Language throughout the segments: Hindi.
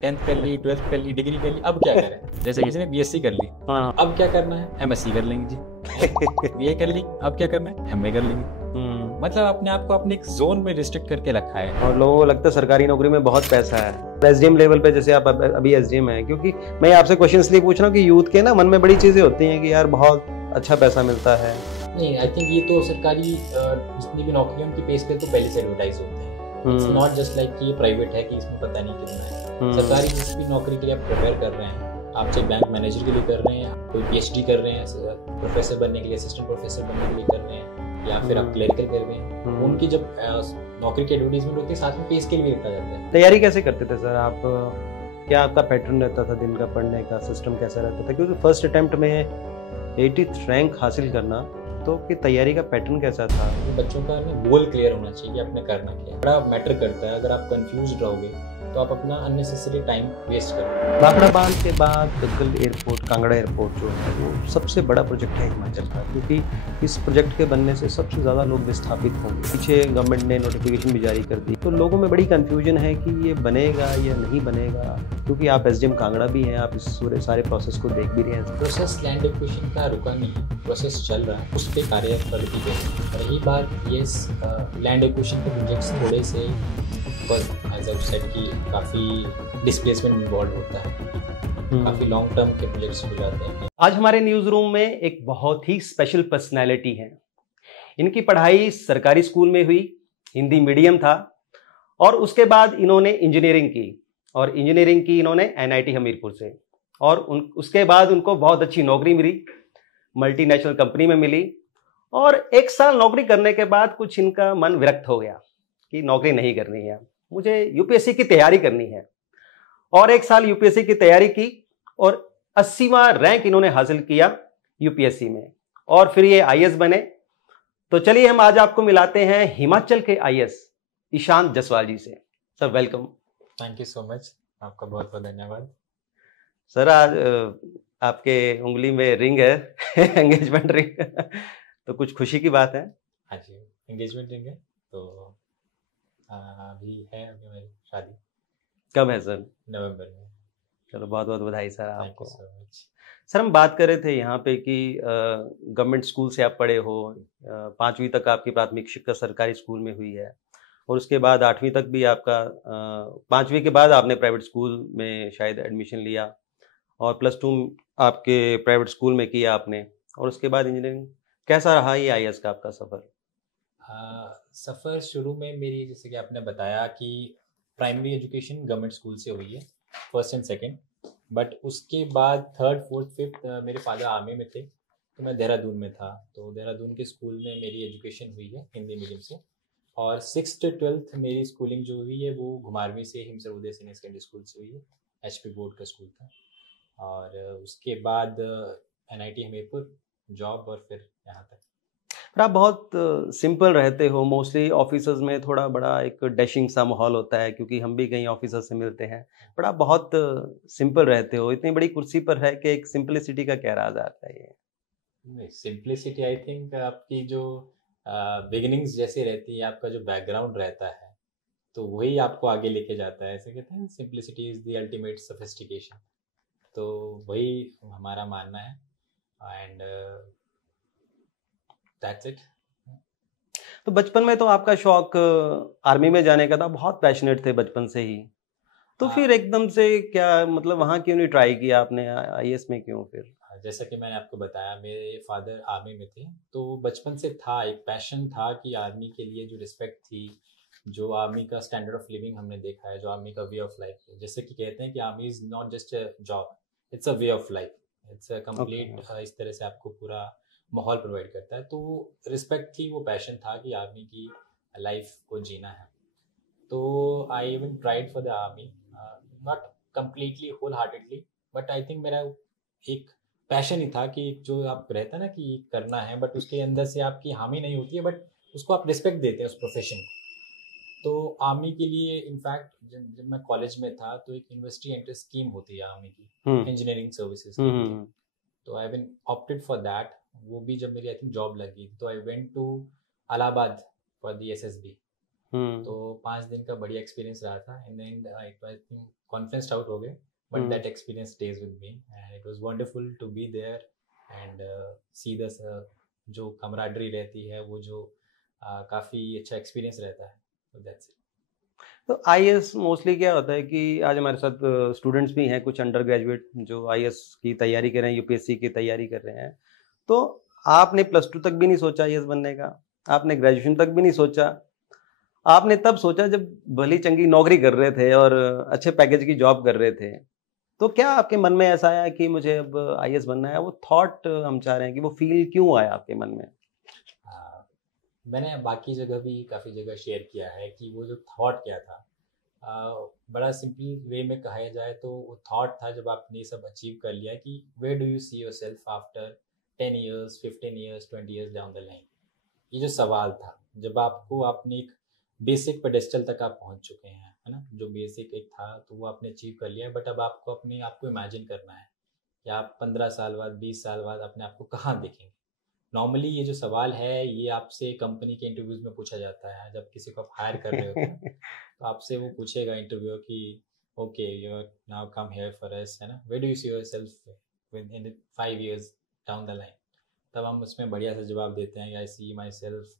10th कर ली, 12th कर ली, डिग्री कर ली, अब क्या करें? जैसे किसी ने बीएससी कर ली, हाँ। अब क्या करना है? एमएससी कर लेंगे जी। बीए कर ली, अब क्या करना है? एमए कर लेंगे। मतलब अपने आप को अपने एक जोन में रिस्ट्रिक्ट करके रखा है। और लोगों को लगता है सरकारी नौकरी में बहुत पैसा है। एसडीएम लेवल पे जैसे आप अभी एसडीएम है, क्योंकि मैं आपसे क्वेश्चन इसलिए पूछ रहा हूँ कि यूथ के ना मन में बड़ी चीजें होती हैं कि यार बहुत अच्छा पैसा मिलता है। नहीं, आई थिंक ये तो सरकारी जितनी भी नौकरियां उनकी पेज पे तो पहले से एडवर्टाइज होते हैं। इट्स नॉट जस्ट लाइक कि ये प्राइवेट है कि इसमें पता नहीं कितना है। सरकारी जिस भी नौकरी के लिए आप प्रिपेयर कर रहे हैं, आप चाहे बैंक मैनेजर के लिए कर रहे हैं, कोई पीएचडी कर रहे हैं, प्रोफेसर बनने के लिए, असिस्टेंट प्रोफेसर बनने के लिए कर रहे हैं, या फिर आप क्लरिकल कर रहे हैं, उनकी जब नौकरी की एडवर्टीजमेंट होती है साथ में पे स्केल भी रखा जाता है। तैयारी कैसे करते थे सर आप? क्या आपका पैटर्न रहता था दिन का, पढ़ने का सिस्टम कैसा रहता था? क्योंकि फर्स्ट अटेम्प्ट में 80th रैंक हासिल करना, तो कि तैयारी का पैटर्न कैसा था? बच्चों का ना गोल क्लियर होना चाहिए कि आपने करना क्या है। बड़ा मैटर करता है। अगर आप कंफ्यूज रहोगे तो आप अपना अननेसेसरी टाइम वेस्ट करोगे। भाखड़ा बांध के बाद गग्गल एयरपोर्ट, कांगड़ा एयरपोर्ट जो है वो सबसे बड़ा प्रोजेक्ट है हिमाचल का, क्योंकि इस प्रोजेक्ट के बनने से सबसे ज़्यादा लोग विस्थापित होंगे। पीछे गवर्नमेंट ने नोटिफिकेशन भी जारी कर दी, तो लोगों में बड़ी कन्फ्यूजन है कि ये बनेगा या नहीं बनेगा, क्योंकि आप एसडीएम कांगड़ा भी हैं, आप इस सारे प्रोसेस को देख भी रहे हैं। प्रोसेस लैंड एक्विजिशन का रुका नहीं है, प्रोसेस चल रहा है, उस पर कार्य प्रगति पे है। रही बात ये लैंड एक्विजिशन के प्रोजेक्ट्स थोड़े से एज आई सेड कि काफ़ी डिस्प्लेसमेंट इन्वॉल्व होता है, काफ़ी लॉन्ग टर्म के प्रोजेक्ट्स हो जाते हैं। आज हमारे न्यूज़ रूम में एक बहुत ही स्पेशल पर्सनैलिटी है। इनकी पढ़ाई सरकारी स्कूल में हुई, हिंदी मीडियम था, और उसके बाद इन्होंने इंजीनियरिंग की, और इंजीनियरिंग की इन्होंने एनआईटी हमीरपुर से, और उसके बाद उनको बहुत अच्छी नौकरी मिली, मल्टीनेशनल कंपनी में मिली। और 1 साल नौकरी करने के बाद कुछ इनका मन विरक्त हो गया कि नौकरी नहीं करनी है, मुझे यूपीएससी की तैयारी करनी है। और 1 साल यूपीएससी की तैयारी की और 80वां रैंक इन्होंने हासिल किया यूपीएससी में, और फिर ये आईएएस बने। तो चलिए हम आज आपको मिलाते हैं हिमाचल के आईएएस ईशांत जसवाल जी से। Sir welcome. Thank you so much, आपका बहुत बहुत धन्यवाद। सर आज आपके उंगली में रिंग है एंगेजमेंट रिंग तो कुछ खुशी की बात है? हाँ जी, एंगेजमेंट रिंग है। तो अभी है अभी मेरी शादी। कब है सर? नवंबर में। चलो बहुत बहुत बधाई सर आपको। Thank you so much. Sir हम बात कर रहे थे यहाँ पे कि गवर्नमेंट स्कूल से आप पढ़े हो, 5वीं तक आपकी प्राथमिक शिक्षा सरकारी स्कूल में हुई है, और उसके बाद 8वीं तक भी आपका 5वीं के बाद आपने प्राइवेट स्कूल में शायद एडमिशन लिया, और +2 आपके प्राइवेट स्कूल में किया आपने, और उसके बाद इंजीनियरिंग। कैसा रहा ये आईएएस का आपका सफ़र? सफ़र शुरू में मेरी, जैसे कि आपने बताया कि प्राइमरी एजुकेशन गवर्नमेंट स्कूल से हुई है, फर्स्ट एंड सेकंड, बट उसके बाद थर्ड फोर्थ फिफ्थ मेरे फादर आर्मी में थे, तो मैं देहरादून में था। तो देहरादून के स्कूल में मेरी एजुकेशन हुई है हिंदी मीडियम से, और 6th 12th मेरी स्कूलिंग जो हुई है वो घुमारवीं से हिमसर उदय सीनियर सेकेंडरी स्कूल से हुई है। एचपी बोर्ड का स्कूल था, और उसके बाद एनआईटी हमीरपुर जॉब, और फिर यहाँ तक। पर आप बहुत सिंपल रहते हो, मोस्टली ऑफिसर्स में थोड़ा बड़ा एक डैशिंग सा माहौल होता है, क्योंकि हम भी कई ऑफिसर से मिलते हैं, पर आप बहुत सिंपल रहते हो। इतनी बड़ी कुर्सी पर है कि एक सिंपलिसिटी का क्या राज आता है ये? नहीं, सिंप्लिसिटी आई थिंक आपकी जो बिगिनिंग्स जैसी रहती है, आपका जो बैकग्राउंड रहता है, तो वही आपको आगे लेके जाता है। ऐसे कहते हैं simplicity is the ultimate sophistication, तो वही हमारा मानना है, एंड दैट्स इट। तो बचपन में तो आपका शौक आर्मी में जाने का था, बहुत पैशनेट थे बचपन से ही, तो फिर एकदम से क्या, मतलब वहाँ क्यों नहीं ट्राई किया आपने, आईएएस में क्यों फिर? जैसा कि मैंने आपको बताया, मेरे फादर आर्मी में थे, तो बचपन से था, एक पैशन था कि आर्मी के लिए जो रिस्पेक्ट थी, जो आर्मी का स्टैंडर्ड ऑफ लिविंग हमने देखा है, जो आर्मी का वे ऑफ लाइफ है, जैसे कि कहते हैं कि army is not just a job, it's a way of life, it's a complete, इस तरह से आपको पूरा माहौल प्रोवाइड करता है। तो रिस्पेक्ट थी, वो पैशन था कि आर्मी की लाइफ को जीना है। तो I even tried for the army, not completely wholeheartedly, but I think मेरा एक पैशन ही था कि जो आप रहता है ना कि करना है, बट उसके अंदर से आपकी हामी नहीं होती है, बट उसको आप रिस्पेक्ट देते हैं उस प्रोफेशन को। तो आर्मी के लिए इनफैक्ट जब मैं कॉलेज में था, तो एक यूनिवर्सिटी एंट्री स्कीम होती है आर्मी की, इंजीनियरिंग सर्विसेज के लिए, तो I been opted for that. वो भी जब मेरी आई थिंक जॉब लगी, तो I went to Allahabad for the SSB. तो 5 दिन का बढ़िया एक्सपीरियंस रहा था, and then I think conferenced out हो गए, but that experience stays with me and it was wonderful to be there and see the जो कमराडरी रहती है, वो जो काफ़ी अच्छा एक्सपीरियंस रहता है, तो दैट्स इट। तो आईएएस मोस्टली क्या होता है कि आज हमारे साथ स्टूडेंट्स भी हैं कुछ अंडर ग्रेजुएट जो आईएएस की तैयारी कर रहे हैं, यूपीएससी की तैयारी कर रहे हैं। तो आपने +2 तक भी नहीं सोचा आईएएस बनने का, आपने ग्रेजुएशन तक भी नहीं सोचा, आपने तब सोचा जब भली चंगी नौकरी कर रहे थे और अच्छे पैकेज की जॉब कर रहे थे। तो क्या आपके मन में ऐसा आया कि मुझे अब आईएएस बनना है? वो थॉट हम चाह रहे हैं कि वो फील क्यों आया आपके मन में? मैंने बाकी जगह भी काफ़ी जगह शेयर किया है कि वो जो थॉट क्या था, बड़ा सिंपल वे में कहा जाए तो वो थॉट था जब आपने ये सब अचीव कर लिया कि where do you see yourself after 10 years, 15 years, 20 years down the line. ये जो सवाल था, जब आपको आपने एक बेसिक पेडेस्टल तक आप पहुंच चुके हैं, है ना, जो बेसिक एक था तो वो आपने अचीव कर लिया, बट अब आपको अपने आप को इमेजिन करना है कि आप 15 साल बाद, 20 साल बाद अपने आप को कहाँ देखेंगे। नॉर्मली ये जो सवाल है ये आपसे कंपनी के इंटरव्यूज में पूछा जाता है, जब किसी को आप हायर कर रहे होते हैं तो आपसे वो पूछेगा इंटरव्यू कि okay you are now come here for us, है ना, where do you see yourself in 5 years down the line. तब हम उसमें बढ़िया से जवाब देते हैं, I see myself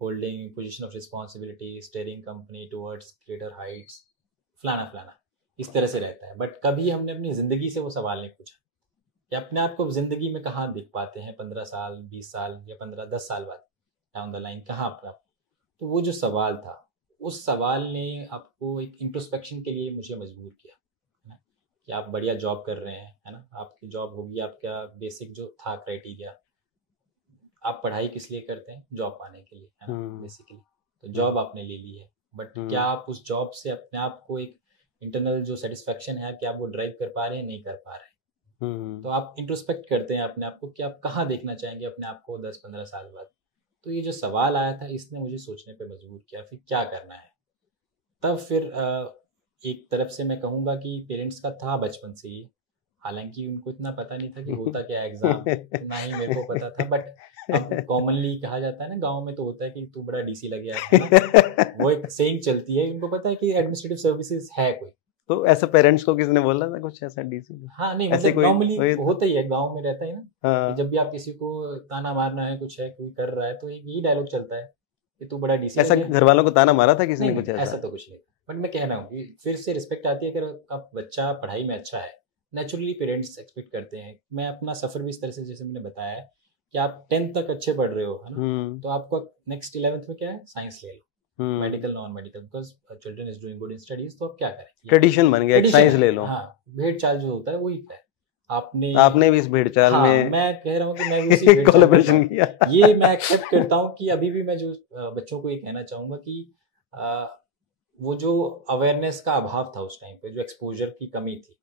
holding position of responsibility, steering company towards greater heights, फलाना फलाना, इस तरह से रहता है। बट कभी हमने अपनी ज़िंदगी से वो सवाल नहीं पूछा कि अपने आप को ज़िंदगी में कहाँ दिख पाते हैं 15 साल, 20 साल या 10 साल बाद डाउन द लाइन, कहाँ अपने आप। तो वो जो सवाल था, उस सवाल ने आपको एक इंट्रोस्पेक्शन के लिए मुझे मजबूर किया, है ना, कि आप बढ़िया जॉब कर रहे हैं, है ना, आपकी जॉब होगी, आपका बेसिक जो था क्राइटेरिया, आप पढ़ाई किस लिए करते हैं, जॉब पाने के लिए, है ना, बेसिकली। तो जॉब आपने ले ली है, बट क्या आप उस जॉब से अपने आप को एक इंटरनल जो सेटिस्फेक्शन है, क्या आप वो ड्राइव कर पा रहे हैं, नहीं कर पा रहे हैं। तो आप इंट्रोस्पेक्ट करते हैं अपने आप को कि आप कहाँ देखना चाहेंगे अपने आप को 10-15 साल बाद। तो ये जो सवाल आया था इसने मुझे सोचने पे मजबूर किया फिर क्या करना है। तब फिर एक तरफ से मैं कहूँगा कि पेरेंट्स का था बचपन से ही, हालांकि उनको इतना पता नहीं था कि होता क्या एग्जाम, ना ही मेरे को पता था, बट अब कॉमनली कहा जाता है ना गांव में, तो होता है कि तू बड़ा डीसी लग गया है, वो एक सेइंग चलती है, उनको पता है कि एडमिनिस्ट्रेटिव सर्विसेज है कोई। तो ऐसा पेरेंट्स को किसने बोला था कुछ ऐसा डीसी? हाँ नहीं, मतलब नॉर्मली होता ही है, गांव में रहता है ना, हाँ। जब भी आप किसी को ताना मारना है, कुछ है, कोई कर रहा है, तो यही डायलॉग चलता है कि तू बड़ा डीसी। ऐसा घर वालों को ताना मारा था किसी ने? कुछ ऐसा तो कुछ नहीं, बट मैं कह रहा हूँ कि फिर से रिस्पेक्ट आती है, अगर आप बच्चा पढ़ाई में अच्छा है, नेचुरली पेरेंट्स एक्सपेक्ट करते हैं। मैं अपना सफर भी इस तरह से, जैसे मैंने बताया है कि आप 10th तक अच्छे पढ़ रहे हो, है ना, तो आपको नेक्स्ट 11th में क्या है, साइंस ले लो, medical non medical, because children is doing good in studies, तो आप क्या करें, ट्रेडिशन बन गया, साइंस ले लो। हाँ, भेड़ चाल जो होता है वही है। आपने भी इस भेड़ चाल में, मैं कह रहा हूँ कि मैं भी उसी कोलैबोरेशन किया। ये मैं एक्सेप्ट करता हूँ कि अभी भी मैं जो बच्चों को ये कहना चाहूंगा कि वो जो अवेयरनेस का अभाव था उस टाइम पे, जो एक्सपोजर की कमी थी,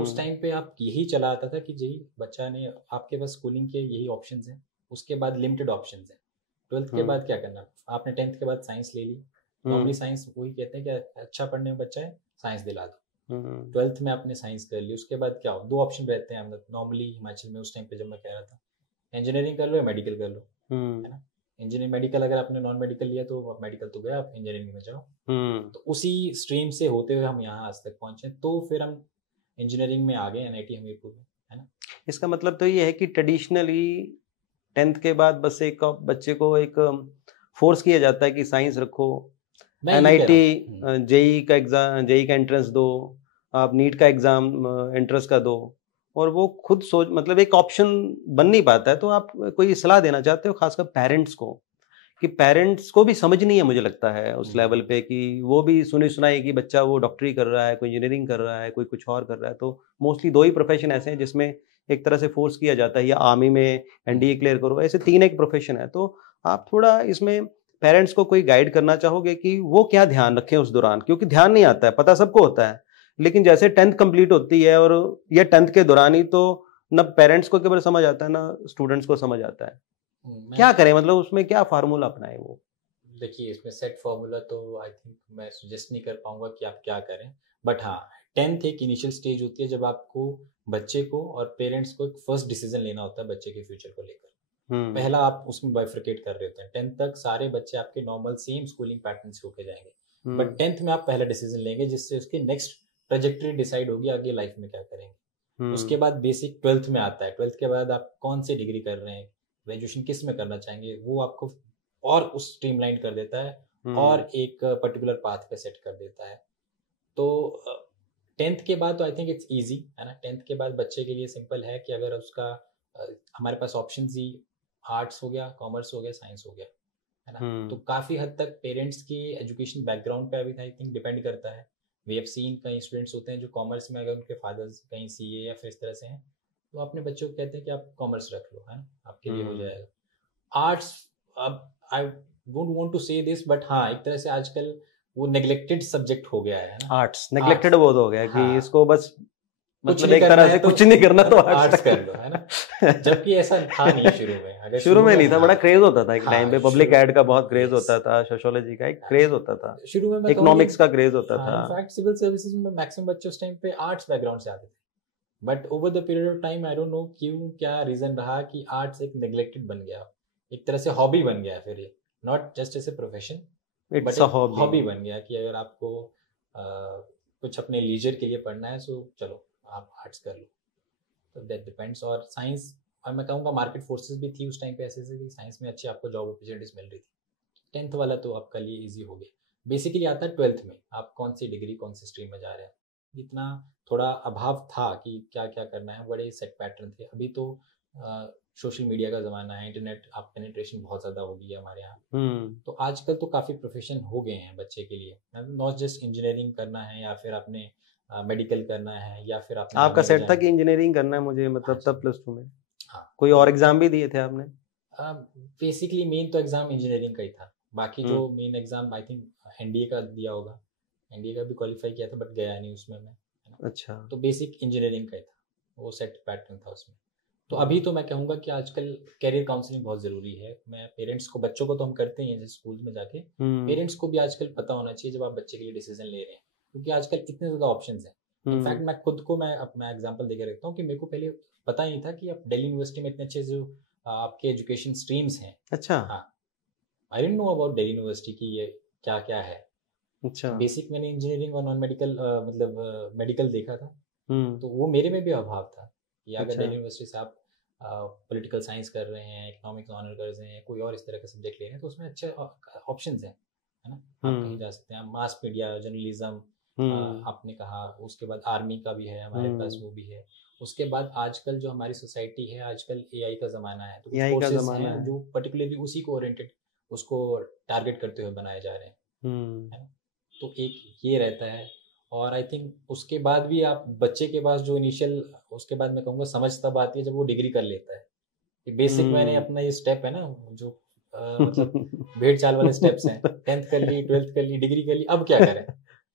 उस टाइम पे आप यही चला आता था कि यही बच्चा ने, आपके पास स्कूलिंग के यही ऑप्शंस हैं, उसके बाद लिमिटेड ऑप्शंस हैं। 12th के बाद क्या करना, आपने 10th के बाद साइंस ले ली, नॉर्मली साइंस वही कहते हैं कि अच्छा पढ़ने में बच्चा है, साइंस दिला दो। 12th में आपने साइंस कर ली, उसके बाद क्या हो, 2 ऑप्शन रहते हैं नॉर्मली हिमाचल में उस टाइम पे, जब मैं कह रहा था इंजीनियरिंग कर लो या मेडिकल कर लो, है ना। इंजीनियरिंग मेडिकल, अगर आपने नॉन मेडिकल लिया तो मेडिकल तो गया, आप इंजीनियरिंग में जाओ। तो उसी स्ट्रीम से होते हुए हम यहाँ आज तक पहुंचे, तो फिर हम इंजीनियरिंग में आ गए NIT हमीरपुर में, है ना। इसका मतलब तो ये है कि ट्रेडिशनली 10th के बाद बस एक बच्चे को एक फोर्स किया जाता है कि साइंस रखो, NIT जेई का एग्जाम, जेई का एंट्रेंस दो, आप नीट का एग्जाम एंट्रेंस का दो, और वो खुद सोच, मतलब एक ऑप्शन बन नहीं पाता है। तो आप कोई सलाह देना चाहते हो खासकर पेरेंट्स को, कि पेरेंट्स को भी समझ नहीं है मुझे लगता है उस लेवल पे, कि वो भी सुनी सुनाई कि बच्चा वो डॉक्टरी कर रहा है, कोई इंजीनियरिंग कर रहा है, कोई कुछ और कर रहा है। तो मोस्टली 2 ही प्रोफेशन ऐसे हैं जिसमें एक तरह से फोर्स किया जाता है, या आर्मी में NDA क्लियर करो, ऐसे 3 एक प्रोफेशन है। तो आप थोड़ा इसमें पेरेंट्स को कोई गाइड करना चाहोगे कि वो क्या ध्यान रखें उस दौरान? क्योंकि ध्यान नहीं आता है, पता सबको होता है, लेकिन जैसे 10th कंप्लीट होती है और ये 10th के दौरान ही तो न पेरेंट्स को केवल समझ आता है, ना स्टूडेंट्स को समझ आता है। क्या करें, मतलब उसमें क्या फार्मूला अपनाएं? वो देखिए, इसमें सेट फार्मूला तो आई थिंक मैं सजेस्ट नहीं कर पाऊंगा कि आप क्या करें, बट हाँ, 10th एक इनिशियल स्टेज होती है जब आपको बच्चे को और पेरेंट्स को एक फर्स्ट डिसीजन लेना होता है बच्चे के फ्यूचर को लेकर। पहला आप उसमें बाइफ्रिकेट कर रहे होते हैं। 10th तक सारे बच्चे आपके नॉर्मल सेम स्कूलिंग पैटर्न से होके जाएंगे, बट 10th में आप पहला डिसीजन लेंगे जिससे उसके नेक्स्ट ट्रेजेक्टरी डिसाइड होगी आगे लाइफ में क्या करेंगे। उसके बाद बेसिक 12th में आता है, 12th के बाद आप कौन सी डिग्री कर रहे हैं, ग्रेजुएशन किस में करना चाहेंगे, वो आपको और उस स्ट्रीमलाइन कर देता है और एक पर्टिकुलर पाथ पे सेट कर देता है। तो 10th के बाद तो आई थिंक इट्स इजी है ना। 10th के बाद बच्चे के लिए सिंपल है कि अगर उसका हमारे पास ऑप्शन ही आर्ट्स हो गया, कॉमर्स हो गया, साइंस हो गया, है ना। तो काफ़ी हद तक पेरेंट्स की एजुकेशन बैकग्राउंड पे अभी आई थिंक डिपेंड करता है। वी हैव सीन कई स्टूडेंट्स होते हैं जो कॉमर्स में, अगर उनके फादर्स कहीं सीए या फिर इस तरह से हैं, तो अपने बच्चों को कहते हैं कि आप कॉमर्स रख लो, है ना, आपके लिए हो जाएगा। आर्ट्स, अब आई वोंट वांट टू से दिस, बट हाँ, एक तरह से आजकल वो नेग्लेक्टेड सब्जेक्ट हो गया है ना। आर्ट्स नेग्लेक्टेड बहुत हो गया कि इसको बस कुछ मतलब एक तरह से कुछ नहीं करना तो आर्ट्स कर लो, है ना। जबकि ऐसा था नहीं शुरू में। अगर शुरू में नहीं था, बड़ा क्रेज होता था एक टाइम पे, पब्लिक एड का बहुत क्रेज Yes. होता था, सोशियोलॉजी का एक क्रेज होता था, शुरू में इकोनॉमिक्स का क्रेज होता था। इनफैक्ट सिविल सर्विसेज में मैक्सिमम बच्चे उस टाइम पे आर्ट्स बैकग्राउंड से आते थे, but over the period of time I don't know क्यों, क्या रीजन रहा कि आर्ट्स एक नेग्लेक्टेड बन गया, एक तरह से हॉबी बन गया। फिर ये not just as a profession, but hobby बन गया कि अगर आपको कुछ अपने लीजर के लिए पढ़ना है सो चलो आप आर्ट्स कर लो। तो दैट डिपेंड्स। और साइंस, और मैं कहूँगा मार्केट फोर्सेस भी थी उस टाइम पे ऐसे कि साइंस में अच्छी आपको जॉब अपॉर्चुनिटीज मिल रही थी। 10th वाला तो आपका लिए ईजी हो गया। बेसिकली आता है 12th में, आप कौन सी डिग्री कौन सी स्ट्रीम में जा रहे हैं। इतना थोड़ा अभाव था कि क्या क्या करना है, बड़े सेट पैटर्न थे। अभी तो सोशल मीडिया का ज़माना है, इंटरनेट आप पेनिट्रेशन बहुत ज़्यादा हो गई है हमारे यहाँ। तो आजकल तो काफ़ी प्रोफेशन हो गए हैं बच्चे के लिए, नॉट जस्ट इंजीनियरिंग करना है या फिर आपने मेडिकल करना है या फिर आपका सेट था कि इंजीनियरिंग करना है मुझे, मतलब तब +2 में। हाँ, कोई और एग्जाम भी दिए थे आपने? बेसिकली मेन तो एग्जाम इंजीनियरिंग का ही था। बाकी जो main exam I think NDA का दिया होगा, एनडीए का भी क्वालिफाई किया था बट गया नहीं उसमें मैं। अच्छा। तो बेसिक इंजीनियरिंग का ही था, वो सेट पैटर्न था उसमें। तो अभी तो मैं कहूँगा कि आजकल कैरियर काउंसलिंग बहुत ज़रूरी है। मैं पेरेंट्स को, बच्चों को तो हम करते ही हैं जैसे स्कूल में जाके, पेरेंट्स को भी आजकल पता होना चाहिए जब आप बच्चे के लिए डिसीजन ले रहे हैं, क्योंकि आजकल इतने ज़्यादा ऑप्शंस हैं। इनफैक्ट मैं खुद को, मैं अपना एग्जांपल देके रखता हूँ कि मेरे को पहले पता ही नहीं था कि आप दिल्ली यूनिवर्सिटी में इतने अच्छे जो आपके एजुकेशन स्ट्रीम्स हैं। अच्छा। हाँ, I don't know about Delhi university की ये क्या क्या है। अच्छा। बेसिक मैंने इंजीनियरिंग और नॉन मेडिकल मतलब मेडिकल देखा था, तो वो मेरे में भी अभाव था कि अगर दिल्ली यूनिवर्सिटी से आप पॉलिटिकल साइंस कर रहे हैं, इकोनॉमिक्स ऑनर कर रहे हैं, कोई और इस तरह का सब्जेक्ट ले रहे हैं, तो उसमें अच्छे ऑप्शंस हैं, है ना। आप कहीं जा सकते हैं, मास मीडिया, जर्नलिज्म आपने कहा, उसके बाद आर्मी का भी है हमारे पास, वो भी है। उसके बाद आजकल जो हमारी सोसाइटी है, आजकल एआई का ज़माना है, तो कुछ कोर्सेज हैं जो पर्टिकुलरली उसी को ओरिएंटेड, उसको टारगेट करते हुए बनाए जा रहे हैं, है ना। तो एक ये रहता है। और आई थिंक उसके बाद भी आप बच्चे के पास जो इनिशियल, उसके बाद मैं कहूँगा समझ तब आती है जब वो डिग्री कर लेता है। कि बेसिक मैंने अपना ये स्टेप है ना, जो मतलब भेड़ चाल वाले स्टेप्स हैं, 10th कर ली, 12th कर ली, डिग्री कर ली, अब क्या करें।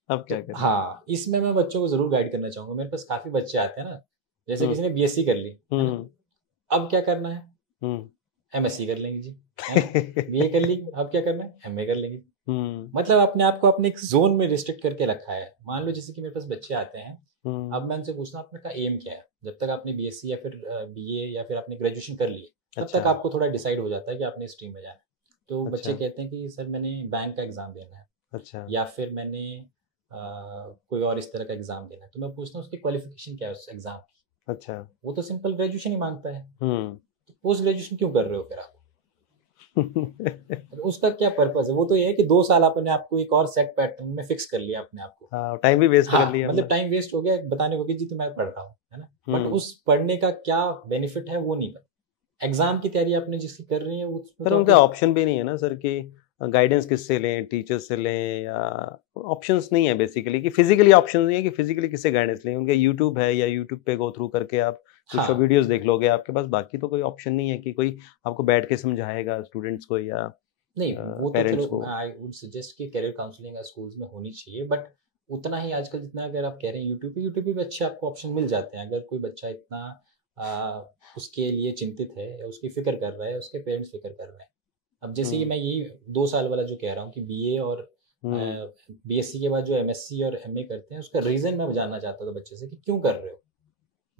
अब क्या करें। हाँ, इसमें मैं बच्चों को जरूर गाइड करना चाहूंगा। मेरे पास काफी बच्चे आते हैं ना, जैसे किसी ने बीएससी कर ली, अब क्या करना है, एमएससी कर लेंगे जी, बीए कर ली, अब क्या करना है, एमए कर लेंगे। मतलब अपने आप को अपने एक जोन में रिस्ट्रिक्ट करके रखा है। मान लो जैसे कि मेरे पास बच्चे आते हैं, अब मैं उनसे पूछता हूँ आपने का एम क्या है। जब तक आपने बीएससी या फिर बीए या फिर आपने ग्रेजुएशन कर ली, तब तक आपको थोड़ा डिसाइड हो जाता है कि आपने स्ट्रीम में जाना है। तो बच्चे कहते हैं कि सर मैंने बैंक का एग्जाम देना है, अच्छा, या फिर मैंने कोई और इस तरह का एग्जाम देना है। तो मैं पूछता हूँ उसकी क्वालिफिकेशन क्या है उस एग्जाम की। अच्छा, वो तो सिंपल ग्रेजुएशन ही मांगता है, तो पोस्ट ग्रेजुएशन क्यों कर रहे हो फिर आप। उसका क्या पर्पस है। वो तो ये है कि 2 साल अपने आपको एक और सेट पैटर्न में फिक्स कर लिया अपने आप को, टाइम भी वेस्ट कर लिया, मतलब टाइम वेस्ट हो गया बताने को कि जी तो मैं पढ़ रहा हूँ, है ना। बट उस पढ़ने का क्या बेनिफिट है वो नहीं पता। एग्जाम की तैयारी आपने जिसकी कर रही है वो, पर उनका ऑप्शन भी नहीं है ना सर कि गाइडेंस किससे लें, टीचर से लें, या ऑप्शंस नहीं है बेसिकली कि फिजिकली ऑप्शन नहीं है कि फिजिकली किससे गाइडेंस लें। उनके यूट्यूब है, या यूट्यूब पे गो थ्रू करके आप कुछ वीडियोस देख लोगे आपके पास, बाकी तो कोई ऑप्शन नहीं है कि कोई आपको बैठ के समझाएगा स्टूडेंट्स को या नहीं। वो तो चलो आई वुड सजेस्ट कि कैरियर काउंसलिंग स्कूल्स में होनी चाहिए, बट उतना ही आजकल जितना अगर आप कह रहे हैं यूट्यूब पे भी अच्छे आपको ऑप्शन मिल जाते हैं। अगर कोई बच्चा इतना उसके लिए चिंतित है या उसकी फिक्र कर रहा है, उसके पेरेंट्स फिक्र कर रहे हैं। अब जैसे कि मैं यही 2 साल वाला जो कह रहा हूँ कि बीए और बीएससी के बाद जो एमएससी और एमए करते हैं, उसका रीजन मैं जानना चाहता था बच्चे से कि क्यों कर रहे हो,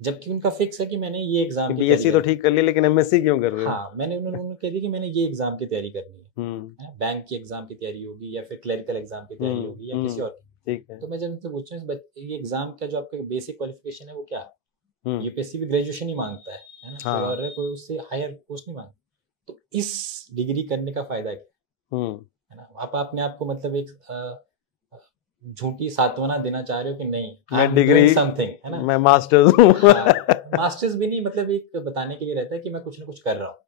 जबकि उनका फिक्स है कि मैंने ये एग्जाम की बीएससी तो ठीक कर ली लेकिन एमएससी क्यों कर रहे हो। हाँ, मैंने उन्होंने कह दिया कि मैंने ये एग्जाम की तैयारी करनी है, बैंक की एग्जाम की तैयारी होगी या फिर क्लरिकल एग्जाम की तैयारी होगी या किसी और की। ठीक है। तो मैं जब उनसे पूछूं ये एग्जाम का जो आपका बेसिक क्वालिफिकेशन है वो क्या, हम्म। यूपीएससी भी ग्रेजुएशन ही मांगता है ना, कोई हाँ। और है, कोई उससे हायर पोस्ट नहीं मांगता। तो इस डिग्री करने का फायदा क्या है ना, आप अपने आप को मतलब एक झूठी सांत्वना देना चाह रहे हो कि नहीं आई मैं एम डिग्री, डूइंग समथिंग, है ना, मैं मास्टर्स हूँ। हाँ, मास्टर्स भी नहीं, मतलब एक बताने के लिए रहता है कि मैं कुछ ना कुछ कर रहा हूँ,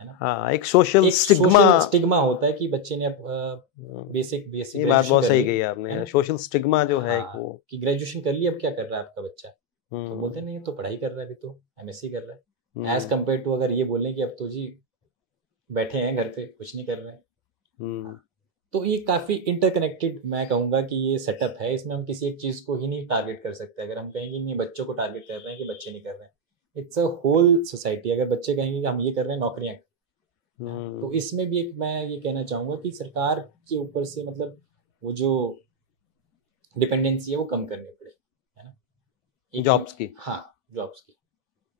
है ना। हाँ, एक सोशल एक स्टिग्मा। सोशल स्टिग्मा होता है कि बच्चे ने बेसिक बेसिक ये बात ग्रेजुएशन बहुत कर सही ली, कही है आपने, ना, सोशल स्टिग्मा जो है एक हाँ, वो। कि ग्रेजुएशन कर ली अब क्या कर रहा है आपका बच्चा, तो बोलते हम्म। नहीं तो पढ़ाई कर रहा है, अभी तो एमएससी कर रहा है, एज हम्म। कम्पेयर टू अगर ये बोलें कि अब तो जी बैठे हैं घर पे कुछ नहीं कर रहे हैं। हम्म। तो ये काफी इंटरकनेक्टेड मैं कहूंगा कि ये सेटअप है, इसमें हम किसी एक चीज को ही नहीं टारगेट कर सकते। अगर हम कहेंगे नहीं बच्चों को टारगेट कर रहे हैं कि बच्चे नहीं कर रहे हैं, इट्स अ होल सोसाइटी। अगर बच्चे कहेंगे कि हम ये कर रहे हैं नौकरियां, तो इसमें भी एक मैं ये कहना चाहूंगा कि सरकार के ऊपर से मतलब वो जो डिपेंडेंसी है वो कम करनी पड़ेगी, है ना, एक जॉब्स की। हाँ, जॉब्स की,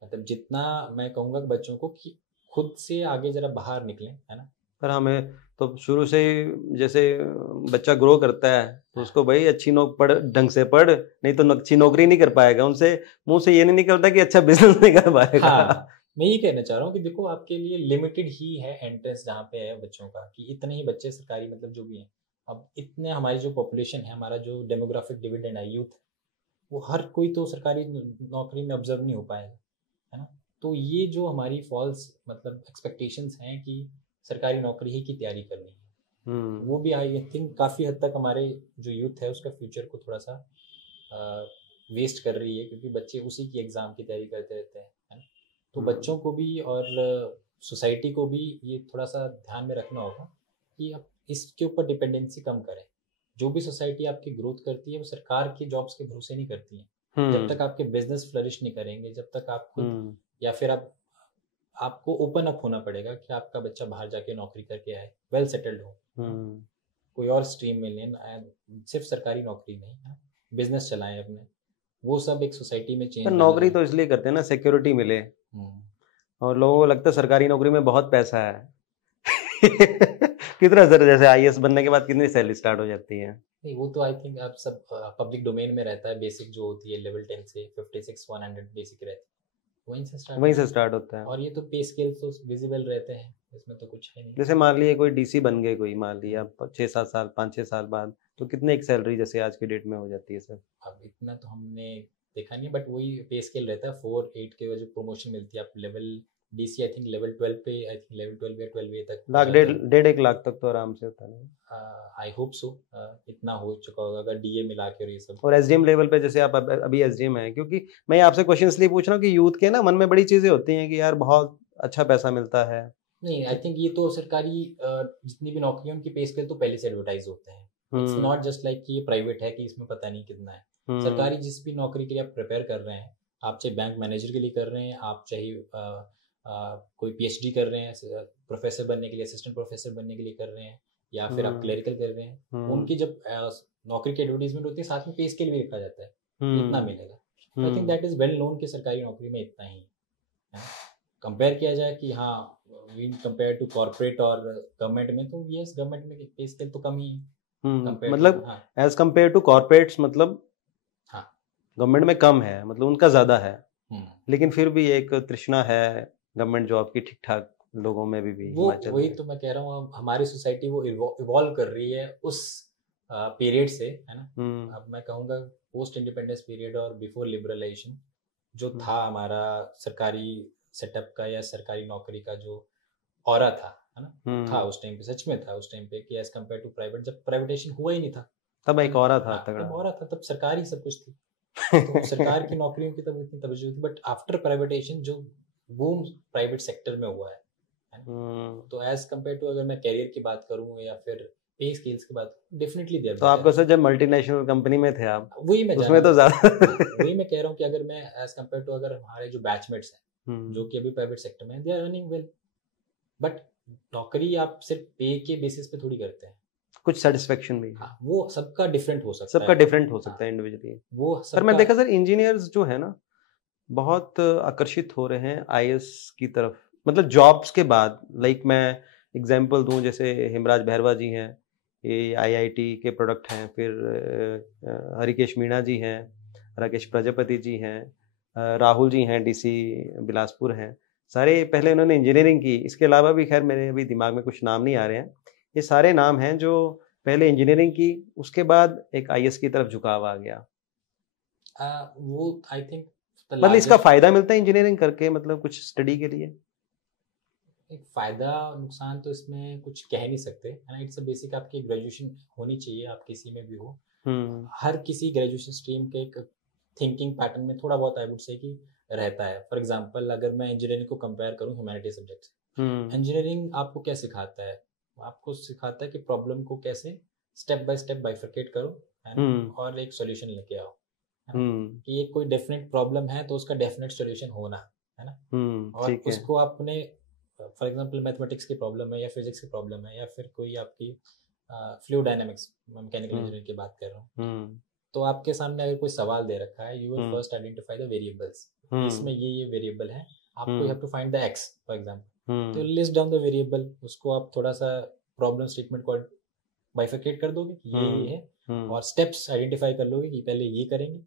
मतलब जितना मैं कहूंगा कि बच्चों को कि खुद से आगे जरा बाहर निकलें, है ना। पर हमें तो शुरू से ही जैसे बच्चा ग्रो करता है तो उसको भाई अच्छी पढ़, ढंग से पढ़, नहीं तो अच्छी नौकरी नहीं कर पाएगा। उनसे मुंह से ये नहीं निकलता कि अच्छा बिजनेस नहीं कर पाएगा। हाँ, मैं ये कहना चाह रहा हूँ कि देखो आपके लिए लिमिटेड ही है एंट्रेंस जहाँ पे है बच्चों का, कि इतने ही बच्चे सरकारी मतलब जो भी हैं, अब इतने हमारी जो पॉपुलेशन है, हमारा जो डेमोग्राफिक डिविडेंड है यूथ, वो हर कोई तो सरकारी नौकरी में ऑब्जर्व नहीं हो पाएगा, है ना। तो ये जो हमारी फॉल्स मतलब एक्सपेक्टेशंस हैं कि सरकारी नौकरी ही की तैयारी करनी है, वो भी आई थिंक काफ़ी हद तक हमारे जो यूथ है उसका फ्यूचर को थोड़ा सा वेस्ट कर रही है, क्योंकि बच्चे उसी की एग्ज़ाम की तैयारी करते रहते हैं, है ना। तो बच्चों को भी और सोसाइटी को भी ये थोड़ा सा ध्यान में रखना होगा कि आप इसके ऊपर डिपेंडेंसी कम करें। जो भी सोसाइटी आपकी ग्रोथ करती है वो सरकार की जॉब्स के भरोसे नहीं करती है। जब तक आपके बिजनेस फ्लरिश नहीं करेंगे, जब तक आप खुद या फिर आपको ओपन अप होना पड़ेगा कि आपका बच्चा बाहर जाके नौकरी करके आए, वेल सेटल्ड हो, कोई और स्ट्रीम में लें, सिर्फ सरकारी नौकरी नहीं, बिजनेस चलाएं अपने, वो सब एक सोसाइटी में चेंज। नौकरी तो इसलिए करते हैं ना, सिक्योरिटी मिले, और लोगों को लगता है सरकारी नौकरी में बहुत पैसा है। कितना सर, जैसे आईएएस बनने के बाद कितनी सैलरी स्टार्ट हो जाती है? नहीं, वो तो आई थिंक आप सब पब्लिक डोमेन में रहता है, बेसिक जो होती है लेवल 10 से 56-100 बेसिक रहती है, वहीं से स्टार्ट होता है। और ये तो पे स्केल तो विजिबल रहते हैं, इसमें तो कुछ है नहीं। जैसे मान लिया कोई डीसी बन गए, कोई मान लिया 6-7 साल 5-6 साल बाद, तो कितने एक सैलरी जैसे आज की डेट में हो जाती है सर? अब इतना तो हमने देखा नहीं, बट वही पे स्केल रहता है, 4-8 के वजह प्रमोशन मिलती है। आप level DC I think level 12 पे, आई थिंक लेवल 12 या 12 तक लाख, 1.5 लाख तक तो आराम से होता है। आई होप सो इतना हो चुका होगा अगर डीए मिला के और ये सब। और एसडीएम लेवल पे जैसे आप अभी एसडीएम है, क्योंकि मैं आपसे क्वेश्चन इसलिए पूछ रहा हूँ कि यूथ के ना मन में बड़ी चीजें होती हैं कि यार बहुत अच्छा पैसा मिलता है। नहीं, आई थिंक ये तो सरकारी जितनी भी नौकरी है उनकी पे स्केल तो पहले से एडवर्टाइज होते हैं। इट्स नॉट जस्ट लाइक कि ये प्राइवेट है कि इसमें पता नहीं कितना है। सरकारी जिस भी नौकरी के लिए आप प्रिपेयर कर रहे हैं, आप चाहे बैंक मैनेजर के लिए कर रहे हैं, आप चाहे कोई पीएचडी कर रहे हैं, प्रोफेसर बनने के लिए, असिस्टेंट प्रोफेसर बनने के लिए कर रहे हैं, या फिर आप क्लरिकल कर रहे हैं, उनकी जब नौकरी की एडवर्टीजमेंट होती है साथ में पे स्केल भी लिखा जाता है, इतना मिलेगा। आई think that is well known कि सरकारी नौकरी में इतना ही है। कंपेयर किया जाए कि हाँ वी कंपेयर टू कॉर्पोरेट और गवर्नमेंट में, तो यस गवर्नमेंट में पे स्केल तो कम ही है, मतलब एज कंपेयर टू कॉर्पोरेट्स, मतलब हाँ गवर्नमेंट में कम है, मतलब उनका ज्यादा है, लेकिन फिर भी एक तृष्णा है गवर्नमेंट जॉब की ठीक ठाक लोगों में भी। वो वही तो मैं कह रहा हूँ, हमारी सोसाइटी वो इवॉल्व कर रही है उस पीरियड से, है ना। अब मैं कहूँगा पोस्ट इंडिपेंडेंस पीरियड और बिफोर लिबरलाइजेशन जो था हमारा सरकारी सेटअप का या सरकारी नौकरी का जो ऑरा था, है ना, था उस टाइम पे, सच में था उस टाइम पे कि एज कम्पेयर टू प्राइवेट, जब प्राइवेटेशन हुआ ही नहीं था तब एक ऑरा था, तब ऑरा था, तब सरकारी सब कुछ थी। तो सरकार की नौकरियों की तब इतनी तवज्जो थी, बट आफ्टर प्राइवेटेशन जो बूम प्राइवेट सेक्टर में हुआ है, तो एज कम्पेयर टू अगर मैं कैरियर की बात करूँ या फिर पे स्केल्स की बात, डेफिनेटली देयर। तो आपको सर जब मल्टीनेशनल कंपनी में थे आप, वही मैं उसमें तो ज्यादा वही मैं कह रहा हूँ कि अगर मैं एज कम्पेयर टू अगर हमारे जो बैचमेट्स हैं जो कि अभी प्राइवेट सेक्टर में, they are earning well, but नौकरी आप सिर्फ पे के बेसिस पे थोड़ी करते हैं, कुछ सेटिस्फेक्शन भी है। वो सबका डिफरेंट हो सकता है, सबका डिफरेंट हो सकता है इंडिविजुअली वो। पर मैं देखा सर इंजीनियर्स जो है ना बहुत आकर्षित हो रहे हैं आईएएस की तरफ, मतलब जॉब्स के बाद। लाइक मैं एग्जांपल दूं, जैसे हिमराज बहरवा जी हैं, ये IIT के प्रोडक्ट हैं, फिर हरिकेश मीणा जी हैं, राकेश प्रजापति जी हैं, राहुल जी हैं, DC बिलासपुर हैं, सारे पहले उन्होंने इंजीनियरिंग की। इसके अलावा भी खैर मेरे अभी दिमाग में कुछ नाम नहीं आ रहे हैं। ये सारे नाम हैं जो पहले इंजीनियरिंग की, उसके बाद एक IAS की तरफ झुकाव आ गया। वो आई थिंक मतलब इसका फायदा मिलता है इंजीनियरिंग करके, मतलब कुछ स्टडी के लिए? एक फायदा नुकसान तो इसमें कुछ कह नहीं सकते है ना। इट्स अ बेसिक, आपकी ग्रेजुएशन होनी चाहिए, आप किसी में भी हो। हर किसी ग्रेजुएशन स्ट्रीम के एक थिंकिंग पैटर्न में थोड़ा बहुत आई वुड से कि रहता है। फॉर एग्जांपल अगर मैं इंजीनियरिंग को कंपेयर करूं ह्यूमैनिटी सब्जेक्ट से, इंजीनियरिंग आपको क्या सिखाता है? आपको सिखाता है कि प्रॉब्लम को कैसे स्टेप बाय स्टेप बाइफरकेट करो, है ना, और एक सॉल्यूशन लेके आओ, है ना। कि एक कोई डेफिनेट प्रॉब्लम है तो उसका डेफिनेट सॉल्यूशन होना, है ना। और उसको आपने फॉर एग्जांपल मैथमेटिक्स की प्रॉब्लम है या फिजिक्स की प्रॉब्लम है या फिर कोई आपकी फ्लूइड डायनामिक्स, मैकेनिकल इंजीनियरिंग की बात कर रहा हूँ, तो आपके सामने अगर कोई सवाल दे रखा है, you will first identify the variables. इसमें ये वेरिएबल है, आपको you have to find the X for example. तो लिस्ट डाउन द वेरिएबल, उसको आप थोड़ा सा प्रॉब्लम स्टेटमेंट को बाइफरकेट कर दोगे कि ये है, और स्टेप्स आइडेंटिफाई कर लोगे कि पहले ये करेंगे,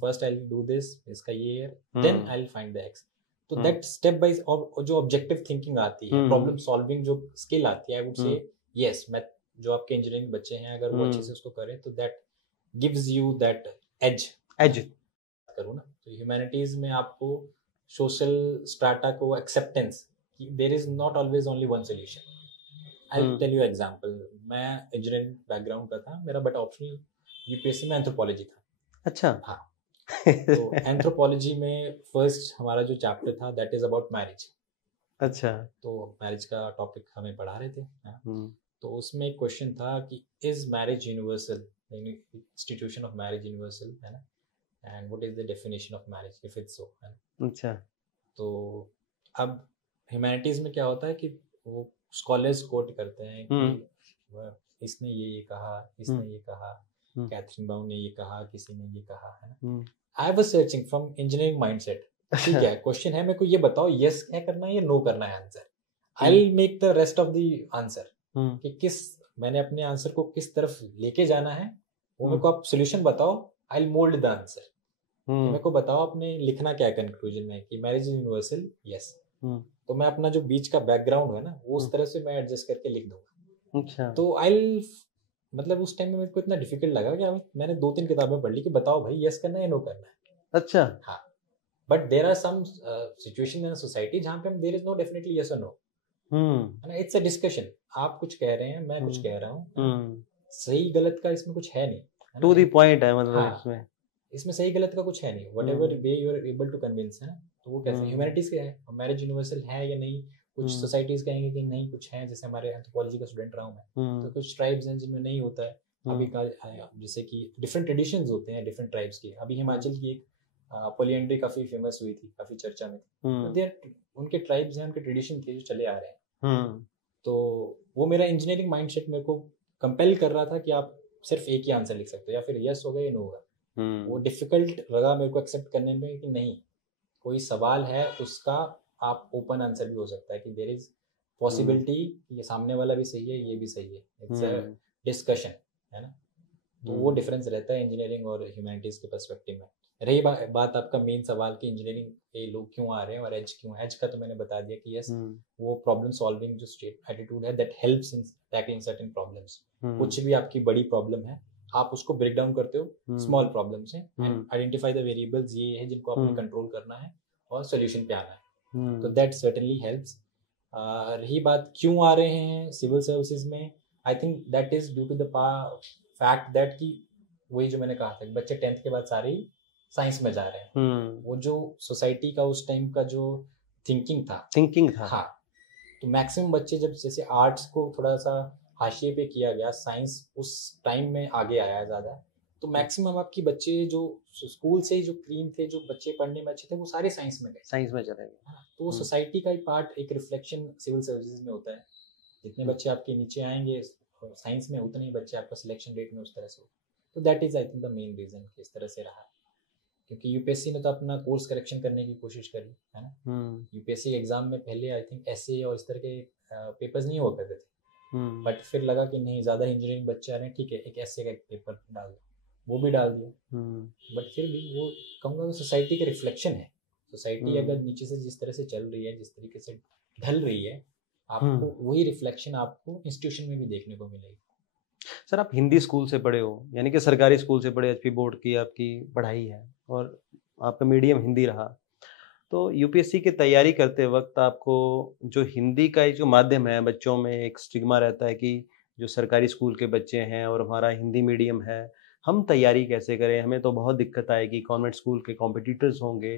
first I will do this, इसका ये है, then I will find the X. तो दैट स्टेप बाय जो ऑब्जेक्टिव थिंकिंग आती है, प्रॉब्लम सॉल्विंग जो स्किल आती है, आई वुड से यस, मैं जो आपके इंजीनियरिंग बच्चे हैं अगर वो अच्छे से उसको करें तो that gives you that edge करूँ ना। तो ह्यूमैनिटीज में आपको सोशल स्ट्राटा को acceptance, there is not always only one solution. I will tell you example, मैं इंजीनियरिंग बैकग्राउंड का था मेरा, बट ऑप्शनल यूपीएससी में एंथ्रोपोलॉजी था। अच्छा। हाँ। तो एंथ्रोपोलॉजी में फर्स्ट हमारा जो चैप्टर था दैट इज अबाउट मैरिज। अच्छा। तो मैरिज का टॉपिक हमें पढ़ा रहे थे। तो उसमें एक क्वेश्चन था कि is marriage universal, institution of marriage universal, है ना, and what is the definition of marriage if it's so, है ना। अच्छा। तो अब ह्यूमैनिटीज में क्या होता है कि वो स्कॉलर्स कोट करते हैं कि इसने ये कहा, इसने ये कहा, कैथरीन ब्राउन ने ये कहा, किसी ने ये कहा, है ना। I was searching from engineering mindset, ठीक है, क्वेश्चन है, मेरे को ये बताओ यस क्या करना है या नो करना है answer. I will make the rest of the answer, कि किस मैंने अपने आंसर को किस तरफ लेके जाना है वो मेरे को आप सोल्यूशन बताओ। I will mould the answer. मेरे को बताओ आपने लिखना क्या है कंक्लूजन में, कि मैरिज इज यूनिवर्सल, यस। तो मैं अपना जो बीच का बैकग्राउंड है ना वो उस तरह से मैं एडजस्ट करके लिख दूंगा। अच्छा। तो आई मतलब उस टाइम में मेरे को इतना डिफिकल्ट लगा कि मैंने 2-3 किताबें पढ़ ली कि बताओ भाई यस करना है या नो करना है। अच्छा। हाँ, but there are some situation in society जहाँ पे there is no definitely yes और नो, है ना। इट्स अ डिस्कशन, आप कुछ कह रहे हैं, मैं कुछ कह रहा हूँ, सही गलत का इसमें कुछ है नहीं, टू द पॉइंट है मतलब। इसमें सही गलत का कुछ है नहीं, whatever way you are able to convince, है ना। तो वो कैसे ह्यूमैनिटीज के है, मैरिज यूनिवर्सल है या नहीं, कुछ सोसाइटीज कहेंगे कि नहीं कुछ है, जैसे हमारे एंथ्रोपोलॉजी का स्टूडेंट रहा हूं मैं, तो कुछ ट्राइब्स हैं जिनमें नहीं होता है। अभी का जैसे कि डिफरेंट ट्रेडिशंस होते हैं डिफरेंट ट्राइब्स के। अभी हिमाचल की एक पॉलीएंड्री काफी फेमस हुई थी, काफी चर्चा में थी, तो उनके ट्राइब्स हैं, उनके ट्रेडिशन थे जो चले आ रहे हैं। तो वो मेरा इंजीनियरिंग माइंडसेट मेरे को कंपेल कर रहा था कि आप सिर्फ एक ही आंसर लिख सकते हो, या फिर यस होगा या नो होगा। वो डिफिकल्ट लगा मेरे को एक्सेप्ट करने में कि नहीं, कोई सवाल है उसका आप ओपन आंसर भी हो सकता है, कि देयर इज पॉसिबिलिटी ये सामने वाला भी सही है, ये भी सही है, इट्स अ डिस्कशन, है ना। तो वो डिफरेंस रहता है इंजीनियरिंग और ह्यूमैनिटीज के पर्सपेक्टिव में। रही बात आपका मेन सवाल कि इंजीनियरिंग के लोग क्यों आ रहे हैं और एज क्यों, एज का तो मैंने बता दिया कि यस वो प्रॉब्लम सॉल्विंग जो स्टेट एटीट्यूड है that helps in tackling certain problems. कुछ भी आपकी बड़ी प्रॉब्लम है आप उसको ब्रेक डाउन करते हो स्मॉल प्रॉब्लम से, एंड आइडेंटिफाई द वेरिएबल्स ये है जिनको आपने कंट्रोल करना है और सॉल्यूशन पे आना है। तो दैट सर्टेनली हेल्प्स। रही बात क्यों आ रहे हैं सिविल सर्विसेज में, I think that is due to the fact that कि वही जो मैंने कहा था, बच्चे 10th के बाद सारे ही साइंस में जा रहे हैं। वो जो सोसाइटी का उस टाइम का जो थिंकिंग था, हाँ, तो मैक्सिमम बच्चे जब जैसे आर्ट्स को थोड़ा सा हाशिए पे किया गया, साइंस उस टाइम में आगे आया ज़्यादा, तो मैक्सिमम आपकी बच्चे जो स्कूल से ही जो क्रीम थे, जो बच्चे पढ़ने में अच्छे थे, वो सारे साइंस में गए, साइंस में चले गए। तो वो सोसाइटी का ही पार्ट, एक रिफ्लेक्शन सिविल सर्विसेज में होता है। जितने बच्चे आपके नीचे आएंगे साइंस में, उतने ही बच्चे आपका सिलेक्शन रेट में उस तरह से हो। तो that is I think the main reason कि इस तरह से रहा, क्योंकि यूपीएससी ने तो अपना कोर्स करेक्शन करने की कोशिश करी, है ना। यूपीएससी एग्जाम में पहले आई थिंक ऐसे और इस तरह के पेपर्स नहीं हुआ करते थे, बट फिर लगा कि नहीं, ज़्यादा इंजीनियरिंग बच्चे आ रहे हैं, ठीक है एक ऐसे का एक पेपर डाल दो, वो भी डाल दिया। बट फिर भी वो कहूँगा सोसाइटी का रिफ्लेक्शन है। सोसाइटी अगर नीचे से जिस तरह से चल रही है, जिस तरीके से ढल रही है, आपको वही रिफ्लेक्शन आपको इंस्टीट्यूशन में भी देखने को मिलेगी। सर आप हिंदी स्कूल से पढ़े हो, यानी कि सरकारी स्कूल से पढ़े, एचपी बोर्ड की आपकी पढ़ाई है और आपका मीडियम हिंदी रहा, तो यूपीएससी की तैयारी करते वक्त आपको जो हिंदी का जो माध्यम है, बच्चों में एक स्टिग्मा रहता है कि जो सरकारी स्कूल के बच्चे हैं और हमारा हिंदी मीडियम है, हम तैयारी कैसे करें, हमें तो बहुत दिक्कत आएगी, कॉन्वेंट स्कूल के कॉम्पिटिटर्स होंगे,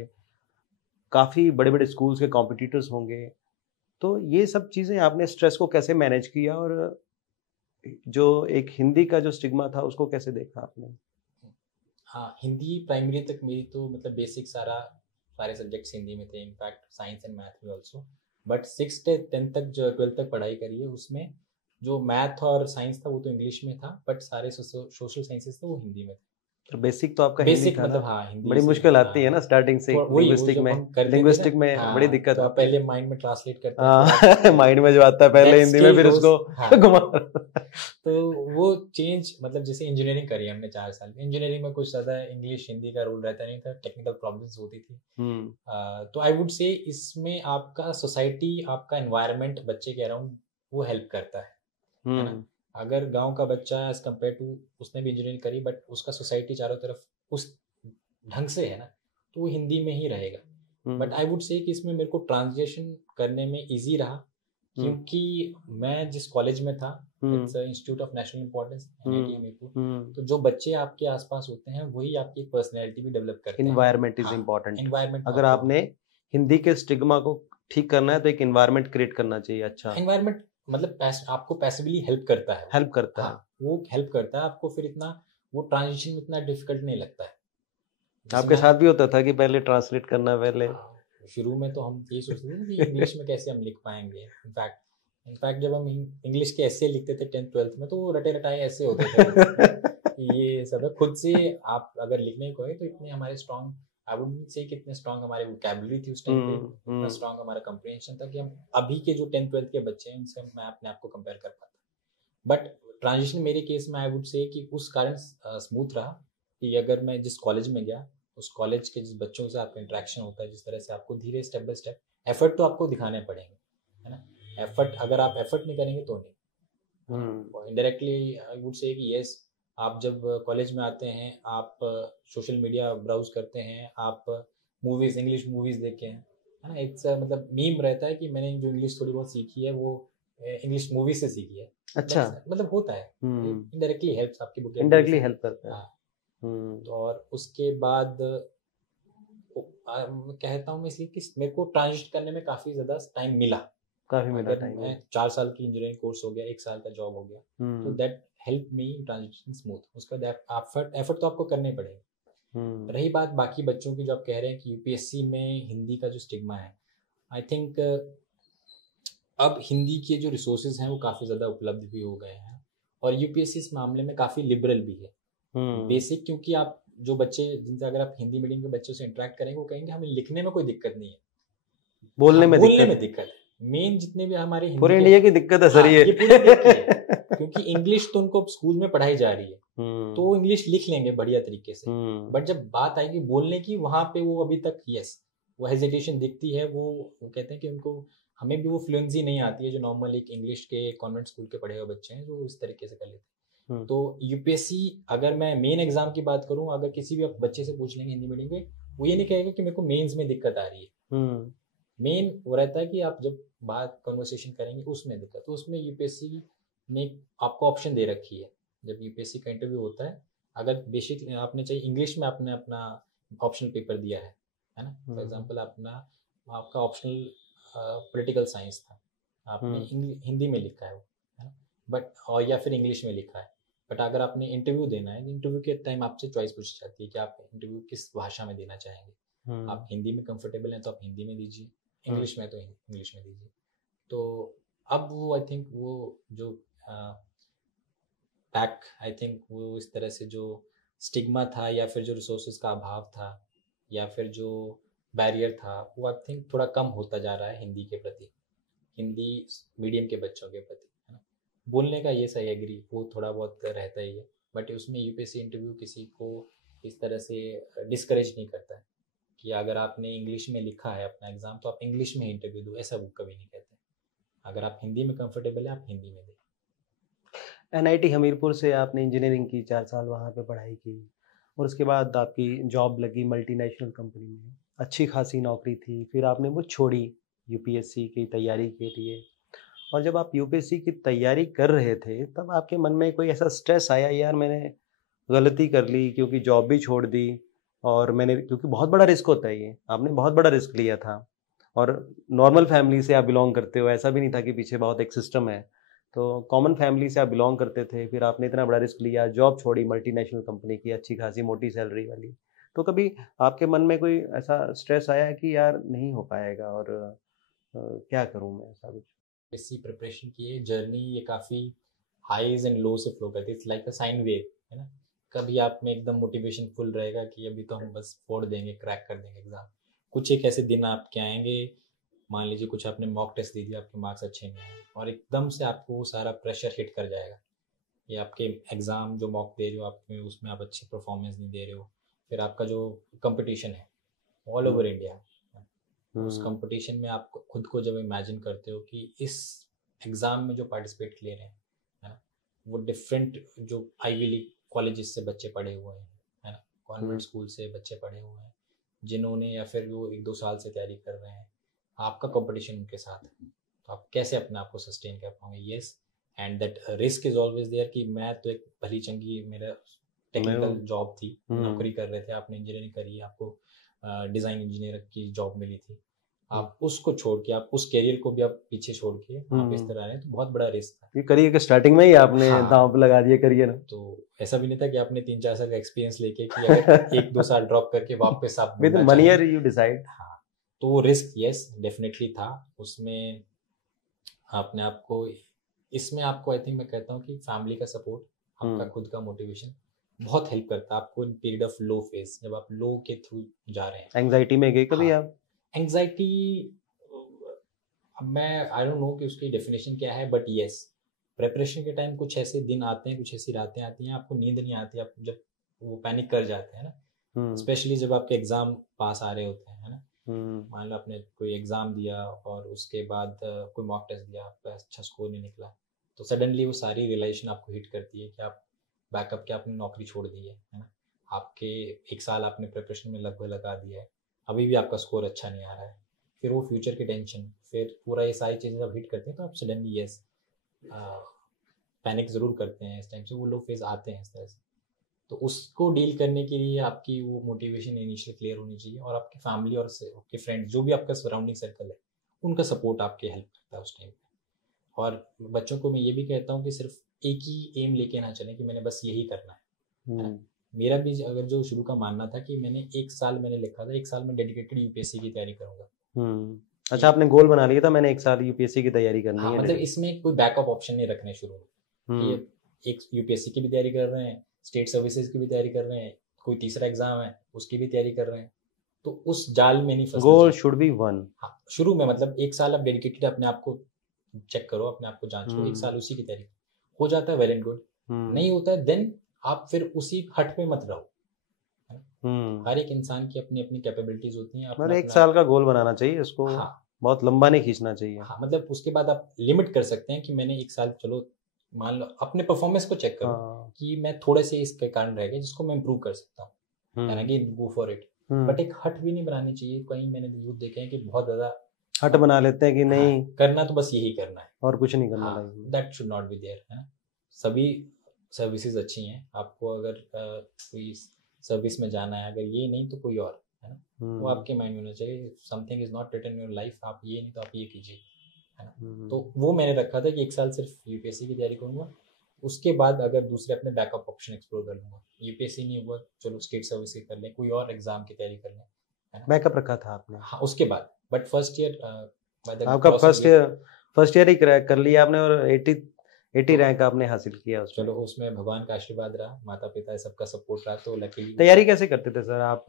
काफ़ी बड़े बड़े स्कूल्स के कॉम्पिटिटर्स होंगे, तो ये सब चीज़ें आपने स्ट्रेस को कैसे मैनेज किया और जो एक हिंदी का जो स्टिग्मा था उसको कैसे देखा आपने? हाँ, हिंदी प्राइमरी तक मेरी तो मतलब बेसिक सारे सब्जेक्ट्स हिंदी में थे, इनफैक्ट साइंस एंड मैथ में ऑल्सो। बट 6th से 10th तक जो 12th तक पढ़ाई करी है, उसमें जो मैथ और साइंस था वो तो इंग्लिश में था, बट सारे सोशल साइंसेस थे वो हिंदी में थे। तो बेसिक तो आपका हिंदी था मतलब ना? हाँ, हिंदी बड़ी से, मुश्किल आती हाँ, है ना स्टार्टिंग से लिंग्विस्टिक में, लिंग्विस्टिक में हाँ, बड़ी दिक्कत तो आप आती है। पहले माइंड में ट्रांसलेट करते हैं, माइंड में जो आता है पहले हिंदी में, फिर उसको घुमा। तो वो चेंज, मतलब जैसे इंजीनियरिंग करी हमने 4 साल में, इंजीनियरिंग में कुछ ज़्यादा इंग्लिश हिंदी का रोल रहता नहीं था, टेक्निकल प्रॉब्लम्स होती थी। तो आई वुड से इसमें आपका सोसाइटी, आपका एनवायरनमेंट बच्चे के अराउंड वो हेल्प करता है ना। अगर गांव का बच्चा एज कम्पेयर टू, उसने भी इंजीनियरिंग करी बट उसका सोसाइटी चारों तरफ उस ढंग से है ना, तो वो हिंदी में ही रहेगा। बट आई वुड से कि इसमें मेरे को ट्रांसलेशन करने में इजी रहा, क्योंकि मैं जिस कॉलेज में था, it's institute of national importance, NIT Hamirpur, तो जो बच्चे आपके आसपास होते हैं वही आपकी पर्सनैलिटी भी डेवलप करते हैं। Environment is important. एनवायरनमेंट, अगर आपने हिंदी के स्टिग्मा को ठीक करना है तो एक एनवायरनमेंट क्रिएट करना चाहिए। अच्छा, एनवायरनमेंट मतलब आपको पैसिवली हेल्प करता है, हेल्प करता है। हाँ, वो हेल्प करता है आपको, फिर इतना वो ट्रांजिशन में इतना डिफिकल्ट नहीं लगता है। आपके साथ भी होता था कि पहले ट्रांसलेट करना, पहले शुरू में तो हम ये सोचते थे कि इंग्लिश में कैसे हम लिख पाएंगे। इनफैक्ट जब हम इंग्लिश के ऐसे लिखते थे 10th 12th में, तो वो रटे रटाए ऐसे होते थे ये सब है। खुद से आप अगर लिखने को है तो इतने हमारे स्ट्रॉन्ग, आई वुड से कितने स्ट्रॉन्ग हमारे वोकैबुलरी थी उस टाइम पे, इतना स्ट्रॉन्ग हमारा कंप्रीहेंशन था कि हम अभी के जो 10th 12th के बच्चे हैं उनसे मैं अपने आप को कंपेयर कर पाता। बट ट्रांजिशन मेरे केस में आई वुड से कि उस कारण स्मूथ रहा कि अगर मैं जिस कॉलेज में गया, उस कॉलेज के जिस बच्चों से आपका इंटरेक्शन होता है, जिस तरह से आपको धीरे स्टेप बाय स्टेप एफर्ट तो आपको दिखाने पड़ेंगे, है ना। एफर्ट, अगर आप एफर्ट नहीं करेंगे तो नहीं। इनडायरेक्टली आई वुड से कि यस, आप जब कॉलेज में आते हैं, आप सोशल मीडिया ब्राउज करते हैं, आप मूवीज, इंग्लिश मूवीज देखे हैं, है ना। एक मतलब मीम रहता है कि मैंने जो इंग्लिश थोड़ी बहुत सीखी है वो इंग्लिश मूवी से सीखी है। अच्छा, मतलब होता है, इनडायरेक्टली हेल्प्स, आपकी बुक इनडायरेक्टली हेल्प करता है। हाँ, तो और उसके बाद कहता हूँ मैं इसलिए कि मेरे को ट्रांजिट करने में काफी ज्यादा टाइम मिला, काफी मिला टाइम। मैं 4 साल की इंजीनियरिंग कोर्स हो गया, 1 साल का जॉब हो गया, तो that help me transition smooth. उसका एफर्ट तो आपको करने पड़ेंगे। रही बात बाकी बच्चों की, जो आप कह रहे हैं कि यूपीएससी में हिंदी का जो स्टिग्मा है, आई थिंक अब हिंदी के जो रिसोर्सेज हैं वो काफ़ी ज़्यादा उपलब्ध भी हो गए हैं, और यूपीएससी इस मामले में काफ़ी लिबरल भी है। बेसिक, क्योंकि आप जो बच्चे जिनसे अगर आप हिंदी मीडियम के बच्चों से इंटरेक्ट करेंगे, वो कहेंगे हमें लिखने में कोई दिक्कत नहीं है, बोलने में दिक्कत है। मेन जितने भी हमारे पूरे इंडिया की दिक्कत है सर, ये क्योंकि इंग्लिश तो उनको स्कूल में पढ़ाई जा रही है, तो वो इंग्लिश लिख लेंगे बढ़िया तरीके से, बट जब बात आएगी बोलने की, वहां पे वो अभी तक वो हेजिटेशन दिखती है। वो कहते हैं कि उनको, हमें भी वो फ्लुएंसी नहीं आती है जो नॉर्मल एक इंग्लिश के कॉन्वेंट स्कूल के पढ़े हुए बच्चे हैं जो इस तरीके से कर लेते हैं। तो यूपीएससी, अगर मैं मेन एग्जाम की बात करूं, अगर किसी भी बच्चे से पूछ लेंगे हिंदी मीडियम के, वो ये नहीं कहेगा कि मेरे को मेंस में दिक्कत आ रही है। मेन वो रहता है कि आप जब बात कन्वर्सेशन करेंगे उसमें दिक्कत, तो उसमें यूपीएससी ने आपको ऑप्शन दे रखी है। जब यूपीएससी का इंटरव्यू होता है, अगर बेसिक आपने चाहिए इंग्लिश में, आपने अपना ऑप्शनल पेपर दिया है ना, फॉर एग्जांपल आपका ऑप्शनल पॉलिटिकल साइंस था, आपने हिंदी में लिखा है वो, है ना, बट और या फिर इंग्लिश में लिखा है, बट अगर आपने इंटरव्यू देना है, इंटरव्यू के टाइम आपसे चॉइस पूछी जाती है कि आप इंटरव्यू किस भाषा में देना चाहेंगे। आप हिंदी में कंफर्टेबल हैं तो आप हिंदी में दीजिए, इंग्लिश में तो इंग्लिश में दीजिए। तो अब वो आई थिंक वो जो पैक, आई थिंक वो इस तरह से जो स्टिग्मा था, या फिर जो रिसोर्सेज का अभाव था, या फिर जो बैरियर था, वो आई थिंक थोड़ा कम होता जा रहा है हिंदी के प्रति, हिंदी मीडियम के बच्चों के प्रति, है ना। बोलने का ये सही एग्री, वो थोड़ा बहुत रहता ही है, बट उसमें यूपीएससी इंटरव्यू किसी को इस तरह से डिस्करेज नहीं करता है कि अगर आपने इंग्लिश में लिखा है अपना एग्जाम तो आप इंग्लिश में इंटरव्यू दो, ऐसा वो कभी नहीं कहते। अगर आप हिंदी में कंफर्टेबल है आप हिंदी में दें। एनआईटी हमीरपुर से आपने इंजीनियरिंग की, 4 साल वहाँ पे पढ़ाई की, और उसके बाद आपकी जॉब लगी मल्टीनेशनल कंपनी में, अच्छी खासी नौकरी थी, फिर आपने वो छोड़ी यूपीएससी की तैयारी के लिए। और जब आप यूपीएससी की तैयारी कर रहे थे तब आपके मन में कोई ऐसा स्ट्रेस आया, यार मैंने गलती कर ली क्योंकि जॉब भी छोड़ दी, और मैंने, क्योंकि बहुत बड़ा रिस्क होता है ये, आपने बहुत बड़ा रिस्क लिया था, और नॉर्मल फैमिली से आप बिलोंग करते हो, ऐसा भी नहीं था कि पीछे बहुत एक सिस्टम है, तो कॉमन फैमिली से आप बिलोंग करते थे, फिर आपने इतना बड़ा रिस्क लिया, जॉब छोड़ी मल्टीनेशनल कंपनी की, अच्छी खासी मोटी सैलरी वाली, तो कभी आपके मन में कोई ऐसा स्ट्रेस आया कि यार नहीं हो पाएगा, और क्या करूं मैं, ऐसा कुछ? इसी प्रिपरेशन की ये जर्नी ये काफ़ी हाईज एंड लो से फ्लो करती है, it's like a sine wave, है ना। कभी आप में एकदम मोटिवेशन फुल रहेगा कि अभी तो हम बस फोड़ देंगे, क्रैक कर देंगे एग्जाम। कुछ एक ऐसे दिन आपके आएंगे, मान लीजिए कुछ आपने मॉक टेस्ट दे दिया, आपके मार्क्स अच्छे नहीं आए और एकदम से आपको वो सारा प्रेशर हिट कर जाएगा। ये आपके एग्ज़ाम जो मॉक दे रहे हो आप में, उसमें आप अच्छी परफॉर्मेंस नहीं दे रहे हो, फिर आपका जो कंपटीशन है ऑल ओवर इंडिया, उस कंपटीशन में आप खुद को जब इमेजिन करते हो कि इस एग्ज़ाम में जो पार्टिसिपेट ले रहे हैं, है ना, वो डिफरेंट जो आईवी लीग कॉलेजेस से बच्चे पढ़े हुए हैं, है ना, कॉन्वेंट स्कूल से बच्चे पढ़े हुए हैं, जिन्होंने या फिर वो 1-2 साल से तैयारी कर रहे हैं, आपका कंपटीशन उनके साथ है, तो आप कैसे अपने आप को सस्टेन कर पाओगे? Yes, and that risk is always there कि मैं तो एक भली चंगी मेरा टेक्निकल जॉब थी, नौकरी कर रहे थे, आपने इंजीनियरिंग करी, आपको डिज़ाइन इंजीनियर की जॉब मिली थी, आप उसको छोड़ के, आप उस करियर को भी आप पीछे छोड़ के आप इस तरह आ रहे हैं, तो बहुत बड़ा रिस्क था। ये करियर के स्टार्टिंग में ही आपने दांव पे लगा दिया करियर। तो ऐसा भी नहीं था कि आपने 3-4 साल का एक्सपीरियंस लेके कि अगर 1-2 साल ड्रॉप करके वापस आप विद 1 ईयर यू डिसाइड। हाँ, तो वो रिस्क यस डेफिनेटली था उसमें। आपने आपको इसमें आपको आई थिंक मैं कहता हूँ कि फैमिली का सपोर्ट, आपका खुद का मोटिवेशन बहुत हेल्प करता है आपको in period of low phase, जब आप लो के थ्रू जा रहे हैं। एंग्जाइटी में गए कभी आप? एंग्जाइटी मैं आई डोंट नो कि उसकी डेफिनेशन क्या है, बट यस प्रिपरेशन के टाइम कुछ ऐसे दिन आते हैं, कुछ ऐसी रातें आती हैं, आपको नींद नहीं आती, आप जब वो पैनिक कर जाते हैं ना, स्पेशली जब आपके एग्जाम पास आ रहे होते हैं, है ना, मान लो आपने कोई एग्जाम दिया और उसके बाद कोई मॉक टेस्ट दिया, आपका अच्छा स्कोर नहीं निकला, तो सडनली वो सारी रियलाइजेशन आपको हिट करती है कि आप बैकअप के आपने नौकरी छोड़ दी है ना, आपके 1 साल आपने प्रिपरेशन में लगभग लगा दिया है, अभी भी आपका स्कोर अच्छा नहीं आ रहा है, फिर वो फ्यूचर की टेंशन, फिर पूरा ये सारी चीज़ें जब हिट करती हैं तो आप सडनली यस पैनिक ज़रूर करते हैं, इस टाइम से वो लो फेज आते हैं इस तरह से। तो उसको डील करने के लिए आपकी वो मोटिवेशन इनिशियली क्लियर होनी चाहिए, और आपकी फैमिली और आपके फ्रेंड्स जो भी आपका सराउंडिंग सर्कल है उनका सपोर्ट आपके हेल्प करता है उस टाइम पे। और बच्चों को मैं ये भी कहता हूँ कि सिर्फ एक ही एम लेके ना चलें कि मैंने बस यही करना है। मेरा भी अगर जो शुरू का मानना था कि मैंने 1 साल मैंने लिखा था, 1 साल में डेडिकेटेड यूपीएससी की तैयारी करूंगा। अच्छा, आपने गोल बना लिया था मैंने 1 साल यूपीएससी की तैयारी करनी है। मतलब इसमें कोई बैकअप ऑप्शन नहीं रखने शुरू में कि एक यूपीएससी की भी तैयारी कर रहे हैं, स्टेट सर्विसेज की भी तैयारी कर रहे हैं, कोई तीसरा एग्जाम है उसकी भी तैयारी कर रहे हैं, तो उस जाल में नहीं फंसना। Goal should be one. हाँ, शुरू में मतलब 1 साल आप डेडिकेटेड अपने आप को चेक करो, अपने आप को जांचो, 1 साल उसी की तैयारी हो जाता है वेल एंड गुड, नहीं होता है देन आप फिर उसी हट पे मत रहो। हर एक इंसान की अपनी अपनी कैपेबिलिटीज होती हैं। मतलब 1 साल का गोल बनाना चाहिए इसको। हाँ, बहुत लंबा नहीं खींचना चाहिए। हाँ, मतलब उसके बाद आप लिमिट कर सकते हैं कि मैंने 1 साल, चलो मान लो अपने परफॉर्मेंस को चेक करो कि मैं थोड़े से इसके कारण रह गए जिसको मैं इम्प्रूव कर सकता हूँ, यानी कि गो फॉर इट। बट एक हट भी नहीं बनानी चाहिए। कहीं मैंने यूथ देखे हैं कि बहुत ज्यादा हट बना लेते हैं कि नहीं करना तो बस यही करना है और कुछ नहीं करना। That should not be there, है ना। सभी सर्विसेज अच्छी हैं, आपको अगर कोई सर्विस में जाना है, अगर ये नहीं तो कोई और, है ना, वो आपके माइंड में होना चाहिए। Something is not written in your life, आप ये नहीं तो आप ये कीजिए, है ना। तो वो मैंने रखा था कि 1 साल सिर्फ यूपीएससी की तैयारी करूंगा, उसके बाद अगर दूसरे अपने बैकअप ऑप्शन एक्सप्लोर कर लूंगा। यूपीएससी नहीं हुआ चलो स्टेट सर्विस की कर लें, कोई और एग्जाम की तैयारी कर लें, है ना। बैकअप रखा था आपने? हाँ, उसके बाद बट फर्स्ट ईयर आपका फर्स्ट ईयर ही क्रैक कर लिया आपने और 80 रैंक आपने हासिल किया उसमें। चलो उसमें भगवान का आशीर्वाद रहा, माता पिता सबका सपोर्ट रहा, तो लकीली। तैयारी कैसे करते थे सर आप?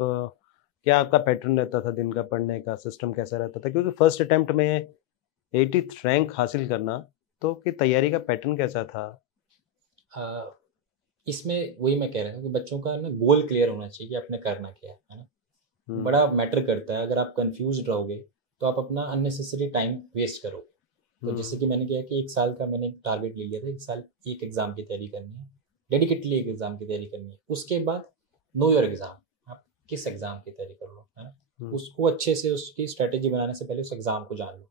क्या आपका पैटर्न रहता था दिन का, पढ़ने का सिस्टम कैसा रहता था? क्योंकि फर्स्ट अटेम्प्ट में 80th रैंक हासिल करना तो कि तैयारी का पैटर्न कैसा था? इसमें वही मैं कह रहा हूँ कि बच्चों का ना गोल क्लियर होना चाहिए कि आपने करना क्या है ना। बड़ा मैटर करता है। अगर आप कंफ्यूज रहोगे तो आप अपना अननेसेसरी टाइम वेस्ट करोगे। तो जैसे कि मैंने किया कि 1 साल का मैंने टारगेट ले लिया था, 1 साल एक एग्जाम की तैयारी करनी है, डेडिकेटली एक एग्जाम की तैयारी करनी है। उसके बाद नो योर एग्जाम, आप किस एग्जाम की तैयारी कर लो है ना, उसको अच्छे से उसकी स्ट्रेटेजी बनाने से पहले उस एग्जाम को जान लो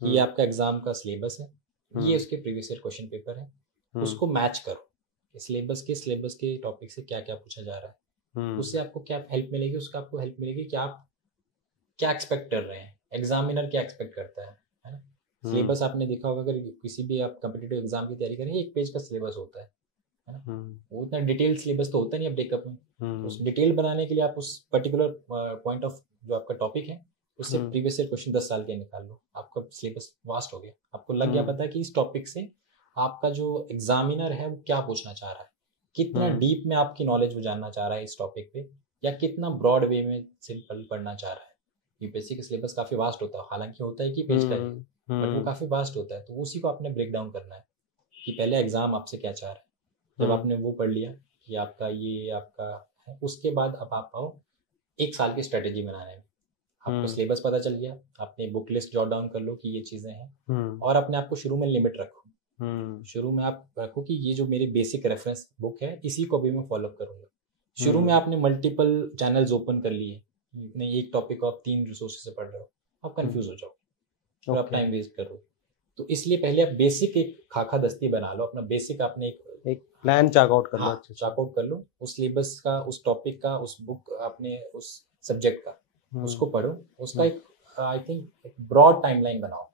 कि ये आपका एग्जाम का सिलेबस है, ये उसके प्रीवियस ईयर क्वेश्चन पेपर है, उसको मैच करो कि सिलेबस के टॉपिक से क्या क्या पूछा जा रहा है। उससे आपको क्या हेल्प मिलेगी, उसका आपको हेल्प मिलेगी कि आप क्या एक्सपेक्ट कर रहे हैं, एग्जामिनर क्या एक्सपेक्ट करता है ना। सिलेबस आपने देखा होगा, अगर किसी भी आप कम्पिटिटिव एग्जाम की तैयारी करें, 1 पेज का सिलेबस होता है ना। वो इतना डिटेल सिलेबस तो होता नहीं है ब्रेकअप में। उस डिटेल बनाने के लिए आप उस पर्टिकुलर पॉइंट ऑफ जो आपका टॉपिक है उससे प्रीवियस ईयर क्वेश्चन 10 साल के निकाल लो, आपका सिलेबस वास्ट हो गया। आपको लग गया पता कि इस टॉपिक से आपका जो एग्जामिनर है वो क्या पूछना चाह रहा है, कितना डीप में आपकी नॉलेज वो जानना चाह रहा है इस टॉपिक पे, या कितना ब्रॉड वे में सिंपल पढ़ना चाह रहा है। यूपीएससी का सिलेबस काफी वास्ट होता है, हालांकि होता है कि पेज का है, बट वो काफी वास्ट होता है। तो उसी को आपने ब्रेक डाउन करना है कि पहले एग्जाम आपसे क्या चाह रहा है। जब आपने वो पढ़ लिया कि आपका ये आपका है, उसके बाद अब आप आओ 1 साल की स्ट्रेटेजी बनाने में। आपको सिलेबस पता चल गया, आपने बुक लिस्ट जॉट डाउन कर लो कि ये चीजें हैं, और अपने आप को शुरू में लिमिट रखो। शुरू में आप रखो कि ये जो मेरी बेसिक रेफरेंस बुक है इसी को भी मैं फॉलो करूंगा। शुरू में आपने मल्टीपल चैनल्स ओपन कर लिए, नहीं एक टॉपिक को आप 3 रिसोर्सेज से पढ़ रहे हो, आप कंफ्यूज हो जाओ, फिर आप टाइम वेस्ट करो। तो इसलिए पहले आप बेसिक एक खाका दस्ती बना लो, अपना बेसिक आपने एक प्लान चार्ट आउट कर लो। हाँ, चार्ट आउट कर लो, उस सिलेबस का, उस टॉपिक का, उस बुक आपने उस सब्जेक्ट का, उसको पढ़ो, उसका एक आई थिंक एक ब्रॉड टाइमलाइन बनाओ।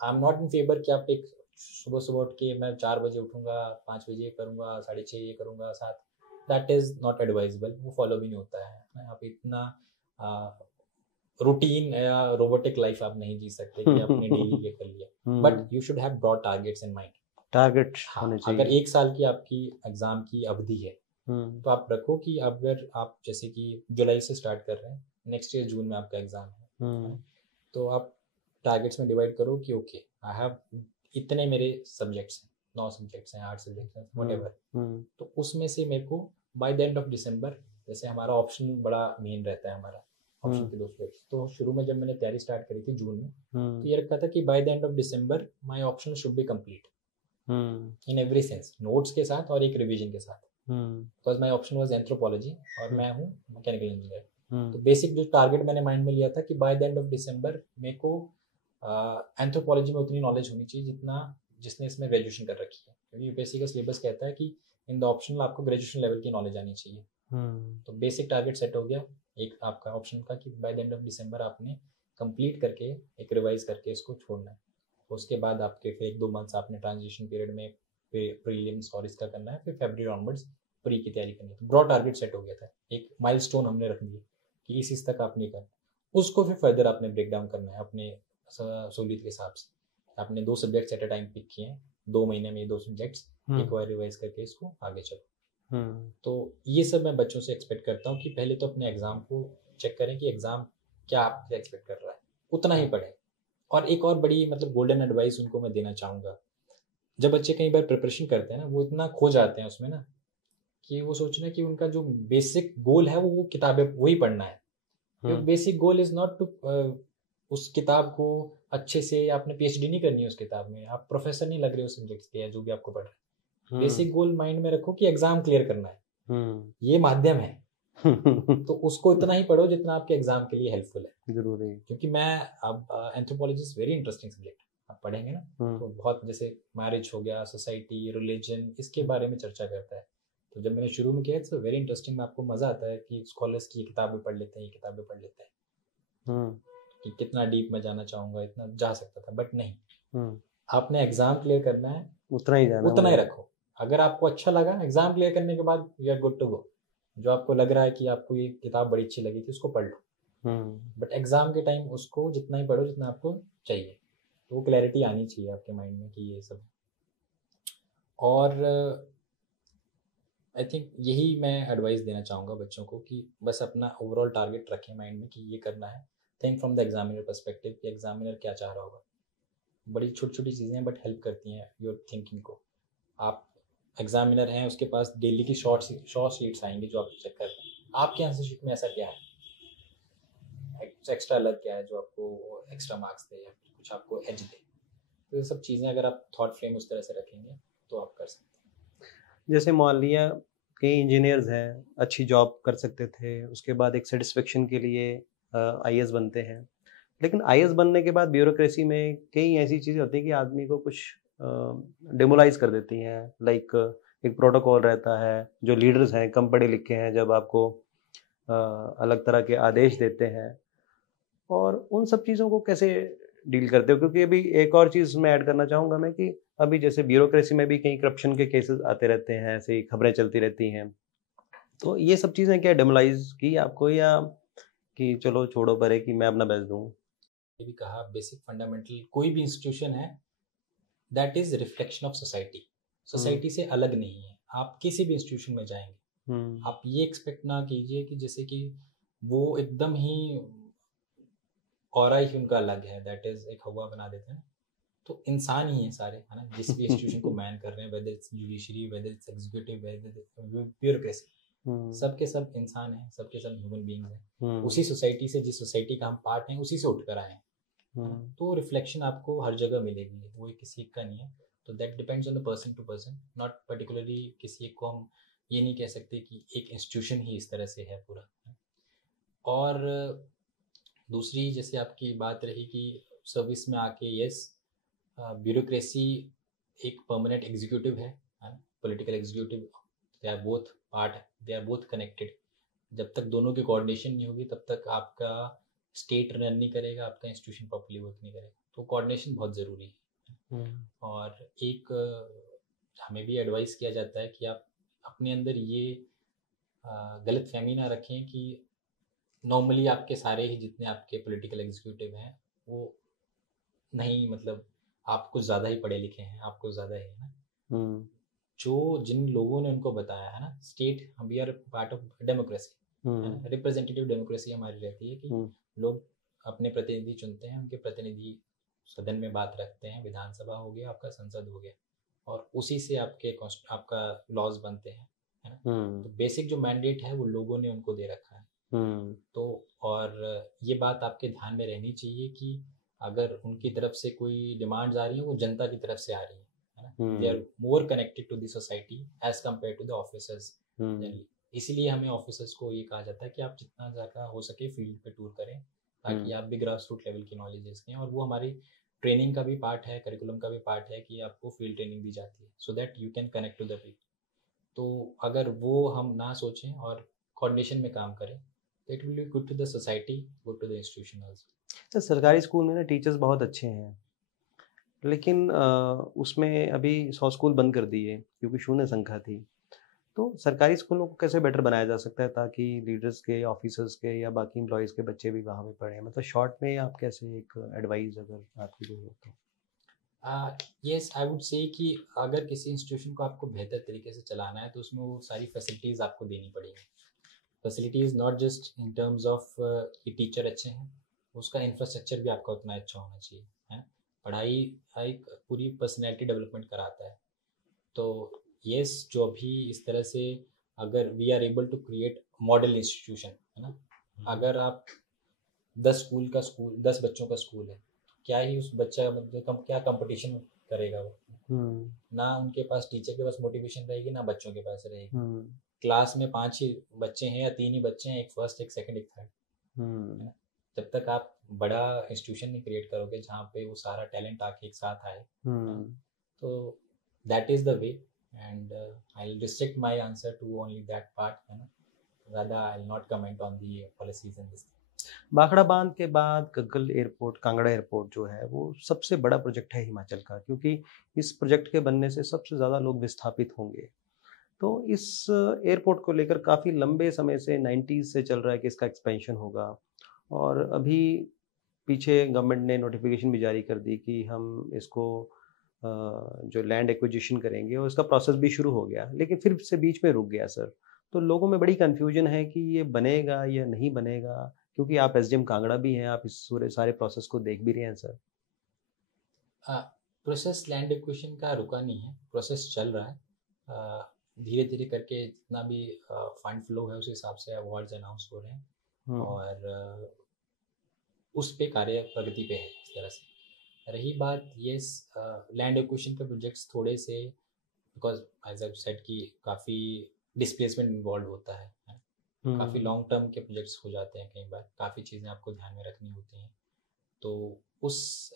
I am not in favour कि आप एक सुबह सुबह उठ के मैं 4 बजे उठूंगा, 5 बजे ये करूंगा, 6:30 ये करूंगा, 7, दैट इज नॉट एडवाइजेबल, वो फॉलो भी नहीं होता है। आप इतना रूटीन या रोबोटिक लाइफ आप नहीं जी सकते कि आपने डेली ये कर लिया। But you should have broad targets in mind. Target होने चाहिए। अगर 1 साल की आपकी एग्जाम की अवधि है तो आप रखो कि अगर आप जैसे कि जुलाई से स्टार्ट कर रहे हैं, नेक्स्ट ईयर जून में आपका एग्जाम है, तो आप टारगेट्स में डिवाइड करो कि ओके आई हैव इतने मेरे सब्जेक्ट्स हैं, 9 सब्जेक्ट्स हैं, 8 सब्जेक्ट्स हैं, व्हाटएवर। तो उसमें से मेरे को by the end of December, जैसे हमारा ऑप्शन बड़ा मेन रहता है, हमारा ऑप्शन के 2 सब्जेक्ट्स, तो शुरू में जब मैंने तैयारी स्टार्ट करी थी जून में, तो ये रखा था कि by the end of December my option should be complete in every sense, notes के साथ और एक रिवीजन के साथ। Because my option was anthropology और मैं हूँ मैकेनिकल इंजीनियर। तो बेसिक जो टारगेट मैंने माइंड में लिया था कि by the end of December मेरे को एंथ्रोपोलॉजी में उतनी नॉलेज होनी चाहिए जितना जिसने इसमें ग्रेजुएशन कर रखी है, क्योंकि यूपीएससी का सिलेबस कहता है कि इन द ऑप्शनल आपको ग्रेजुएशन लेवल की नॉलेज आनी चाहिए। तो बेसिक टारगेट सेट हो गया एक आपका ऑप्शन का कि by the end of December आपने कंप्लीट करके एक रिवाइज करके इसको छोड़ना है। उसके बाद आपके फिर 1-2 मंथ्स आपने ट्रांजिशन पीरियड में प्रीलिम्स और इसका करना है, फिर फरवरी ऑनवर्ड्स प्री की तैयारी करनी है। तो ब्रॉड टारगेट सेट हो गया था, एक माइलस्टोन हमने रख दिया कि इस तक आपने करना, उसको फिर फर्दर आपने ब्रेक डाउन करना है अपने सहूलियत के हिसाब से। आपने 2 subjects at a time pick किए हैं, 2 महीने में ये 2 सब्जेक्ट्स एक बार रिवाइज करके इसको आगे चलो। तो ये सब मैं बच्चों से एक्सपेक्ट करता हूँ कि पहले तो अपने एग्जाम को चेक करें कि एग्जाम क्या आपसे एक्सपेक्ट कर रहा है, उतना ही पढ़ें। और एक और बड़ी मतलब गोल्डन एडवाइस उनको मैं देना चाहूँगा, जब बच्चे कई बार प्रिपरेशन करते हैं ना, वो इतना खो जाते हैं उसमें ना कि वो सोचना कि उनका जो बेसिक गोल है वो किताबें वही पढ़ना है। Basic goal is not to उस किताब को अच्छे से, आपने पीएचडी नहीं करनी है उस किताब में, आप प्रोफेसर नहीं लग रहे उस सब्जेक्ट के, जो भी आपको पढ़ रहे हैं। बेसिक गोल माइंड में रखो कि एग्जाम क्लियर करना है, ये माध्यम है। तो उसको इतना ही पढ़ो जितना आपके एग्जाम के लिए हेल्पफुल है। जरूर है, क्योंकि मैं अब anthropology is very interesting subject, आप पढ़ेंगे ना तो बहुत, जैसे मैरिज हो गया, सोसाइटी, रिलीजन, इसके बारे में चर्चा करता है। तो जब मैंने शुरू में किया इट्स वेरी इंटरेस्टिंग, में आपको मजा आता है कि स्कॉलर्स की किताबें पढ़ लेते हैं, ये किताबें पढ़ लेते हैं कि कितना डीप में जाना चाहूंगा इतना जा सकता था, बट नहीं, आपने एग्जाम क्लियर करना है, उतना ही जाना, उतना ही रखो। अगर आपको अच्छा लगा एग्जाम क्लियर करने के बाद, you are good to go. जो आपको लग रहा है कि आपको ये किताब बड़ी अच्छी लगी थी उसको पढ़ लो, बट एग्जाम के टाइम उसको जितना ही पढ़ो जितना आपको चाहिए। तो वो क्लैरिटी आनी चाहिए आपके माइंड में कि ये सब। और आई थिंक यही मैं एडवाइस देना चाहूँगा बच्चों को कि बस अपना ओवरऑल टारगेट रखें माइंड में कि ये करना है। Think from the examiner perspective कि एग्जामिनर क्या चाह रहा होगा, बड़ी छोटी छोटी चीज़ें हैं बट हेल्प करती हैं योर थिंकिंग को। आप एग्जामिनर हैं, उसके पास डेली की शॉर्ट शीट्स आएंगी जो आप चेक करते हैं, आपके आंसर शीट में ऐसा क्या है, एक्स्ट्रा अलग क्या है जो आपको एक्स्ट्रा मार्क्स दे या फिर कुछ आपको एज दे। तो ये सब चीज़ें अगर आप थॉट फ्रेम उस तरह से रखेंगे तो आप कर सकते हैं। जैसे मान लिया कई इंजीनियर्स हैं, अच्छी जॉब कर सकते थे, उसके बाद एक सेटिस्फेक्शन के लिए आईएएस बनते हैं, लेकिन आईएएस बनने के बाद ब्यूरोक्रेसी में कई ऐसी चीज़ें होती हैं कि आदमी को कुछ डेमोलाइज कर देती हैं। लाइक एक प्रोटोकॉल रहता है, जो लीडर्स हैं कम पढ़े लिखे हैं, जब आपको अलग तरह के आदेश देते हैं, और उन सब चीज़ों को कैसे डील करते हो? क्योंकि अभी एक और चीज़ मैं ऐड करना चाहूँगा मैं कि अभी जैसे ब्यूरोक्रेसी में भी कई करप्शन के केसेस आते रहते हैं, ऐसे ही खबरें चलती रहती हैं। तो ये सब चीज़ें क्या डेमोलाइज की आपको, या कि चलो छोड़ो परे कि मैं अपना बेस्ट दूँ? ये भी कहा, बेसिक फंडामेंटल कोई भी इंस्टीट्यूशन है that is reflection of society, society से अलग नहीं है। आप किसी भी इंस्टीट्यूशन में जाएंगे, आप ये एक्सपेक्ट ना कीजिए कि जैसे कि वो एकदम ही ऑरा ही उनका अलग है, दैट इज एक हवा बना देते हैं। तो इंसान ही है सारे, है ना, जिस भी इंस्टीट्यूशन को मैन कर रहे हैं, whether it's judiciary, whether it's executive, whether bureaucracy, सबके सब इंसान हैं, सबके सब ह्यूमन बीइंग्स हैं। उसी सोसाइटी से, जिस सोसाइटी का हम पार्ट हैं, उसी से उठकर आए हैं। तो रिफ्लेक्शन आपको हर जगह मिलेगी, वो किसी एक का नहीं है। तो that depends on the person to person, not particularly किसी एक को हम ये नहीं कह सकते कि एक इंस्टीट्यूशन ही इस तरह से है पूरा। और दूसरी जैसे आपकी बात रही कि सर्विस में आके, यस, ब्यूरोक्रेसी एक परमानेंट एग्जीक्यूटिव है ना, political executive, they are both part, they are both connected. जब तक दोनों की कोऑर्डिनेशन नहीं होगी तब तक आपका स्टेट रन नहीं करेगा, आपका इंस्टीट्यूशन प्रॉपर्ली वर्क नहीं करेगा। तो कोऑर्डिनेशन बहुत ज़रूरी है। और एक हमें भी एडवाइस किया जाता है कि आप अपने अंदर ये गलत फहमी ना रखें कि नॉर्मली आपके सारे ही जितने आपके पॉलिटिकल एग्जीक्यूटिव हैं वो नहीं, मतलब आप कुछ ज़्यादा ही पढ़े लिखे हैं, आप कुछ ज़्यादा ही है ना। जो जिन लोगों ने उनको बताया है ना, स्टेट, हम we are part of democracy, है ना, रिप्रेजेंटेटिव डेमोक्रेसी हमारी रहती है कि लोग अपने प्रतिनिधि चुनते हैं, उनके प्रतिनिधि सदन में बात रखते हैं, विधानसभा हो गया, आपका संसद हो गया, और उसी से आपका लॉज बनते हैं, है ना। तो बेसिक जो मैंडेट है वो लोगों ने उनको दे रखा है। तो और ये बात आपके ध्यान में रहनी चाहिए कि अगर उनकी तरफ से कोई डिमांड्स आ रही है, वो जनता की तरफ से आ रही है ना। They are more connected to the society as compare to the officers generally. इसीलिए हमें ऑफिसर्स को ये कहा जाता है कि आप जितना ज़्यादा हो सके फील्ड पे टूर करें, ताकि आप भी ग्रास रूट लेवल की नॉलेज लें। और वो हमारी ट्रेनिंग का भी पार्ट है, करिकुलम का भी पार्ट है कि आपको फील्ड ट्रेनिंग दी जाती है, so that you can connect to the people. तो अगर वो हम ना सोचें और कोऑर्डिनेशन में काम करें, तो it will be good to the society, good to the institution also. तो सरकारी स्कूल में ना टीचर्स बहुत अच्छे हैं, लेकिन उसमें अभी 100 स्कूल बंद कर दिए क्योंकि शून्य संख्या थी। तो सरकारी स्कूलों को कैसे बेटर बनाया जा सकता है ताकि लीडर्स के, ऑफिसर्स के या बाकी एम्प्लॉयज़ के बच्चे भी वहाँ पे पढ़ें? मतलब शॉर्ट में आप कैसे एक एडवाइस अगर आपकी कोई हो तो? यस, आई वुड से कि अगर किसी इंस्टीट्यूशन को आपको बेहतर तरीके से चलाना है तो उसमें वो सारी फैसिलिटीज़ आपको देनी पड़ेगी। Facilities not just in terms of कि टीचर अच्छे हैं, उसका इंफ्रास्ट्रक्चर भी आपका उतना अच्छा होना चाहिए, है। पढ़ाई एक पूरी पर्सनैलिटी डेवलपमेंट कराता है। तो यस, जो अभी इस तरह से अगर we are able to create model institution, है ना, अगर आप 10 बच्चों का स्कूल है, क्या ही उस बच्चा मतलब क्या कंपटीशन करेगा वो, ना उनके पास टीचर के पास मोटिवेशन रहेगी, ना बच्चों के पास रहेगी। क्लास में 5 ही बच्चे हैं या 3 ही बच्चे हैं, एक फर्स्ट, एक सेकंड, एक थर्ड। जब तक आप बड़ा इंस्टीट्यूशन नहीं क्रिएट करोगे जहाँ पे वो सारा टैलेंट आके एक साथ आए, तो that is the way. And I will restrict my answer to only that part, है ना, rather I will not comment on the policies in this. Bhakra बांध के बाद गग्गल एयरपोर्ट, कांगड़ा एयरपोर्ट जो है वो सबसे बड़ा प्रोजेक्ट है हिमाचल का, क्योंकि इस प्रोजेक्ट के बनने से सबसे ज़्यादा लोग विस्थापित होंगे। तो इस एयरपोर्ट को लेकर काफ़ी लंबे समय से 90s से चल रहा है कि इसका एक्सपेंशन होगा, और अभी पीछे गवर्नमेंट ने नोटिफिकेशन भी जारी कर दी कि हम इसको जो लैंड एक्विजिशन करेंगे और इसका प्रोसेस भी शुरू हो गया, लेकिन फिर से बीच में रुक गया सर। तो लोगों में बड़ी कन्फ्यूजन है कि ये बनेगा या नहीं बनेगा, क्योंकि आप एसडीएम कांगड़ा भी हैं, आप इस सारे प्रोसेस को देख भी रहे हैं सर। प्रोसेस लैंड एक्विजिशन का रुका नहीं है, प्रोसेस चल रहा है। धीरे धीरे करके जितना भी फंड फ्लो है उस हिसाब से अवार्ड्स अनाउंस हो रहे हैं और उस पे कार्य प्रगति पे है इस तरह से। रही बात ये लैंड एक्विजिशन के प्रोजेक्ट्स थोड़े से, बिकॉज एज आई सेड कि काफ़ी डिस्प्लेसमेंट इन्वॉल्व होता है, काफ़ी लॉन्ग टर्म के प्रोजेक्ट्स हो जाते हैं, कई बार काफ़ी चीज़ें आपको ध्यान में रखनी होती हैं। तो उस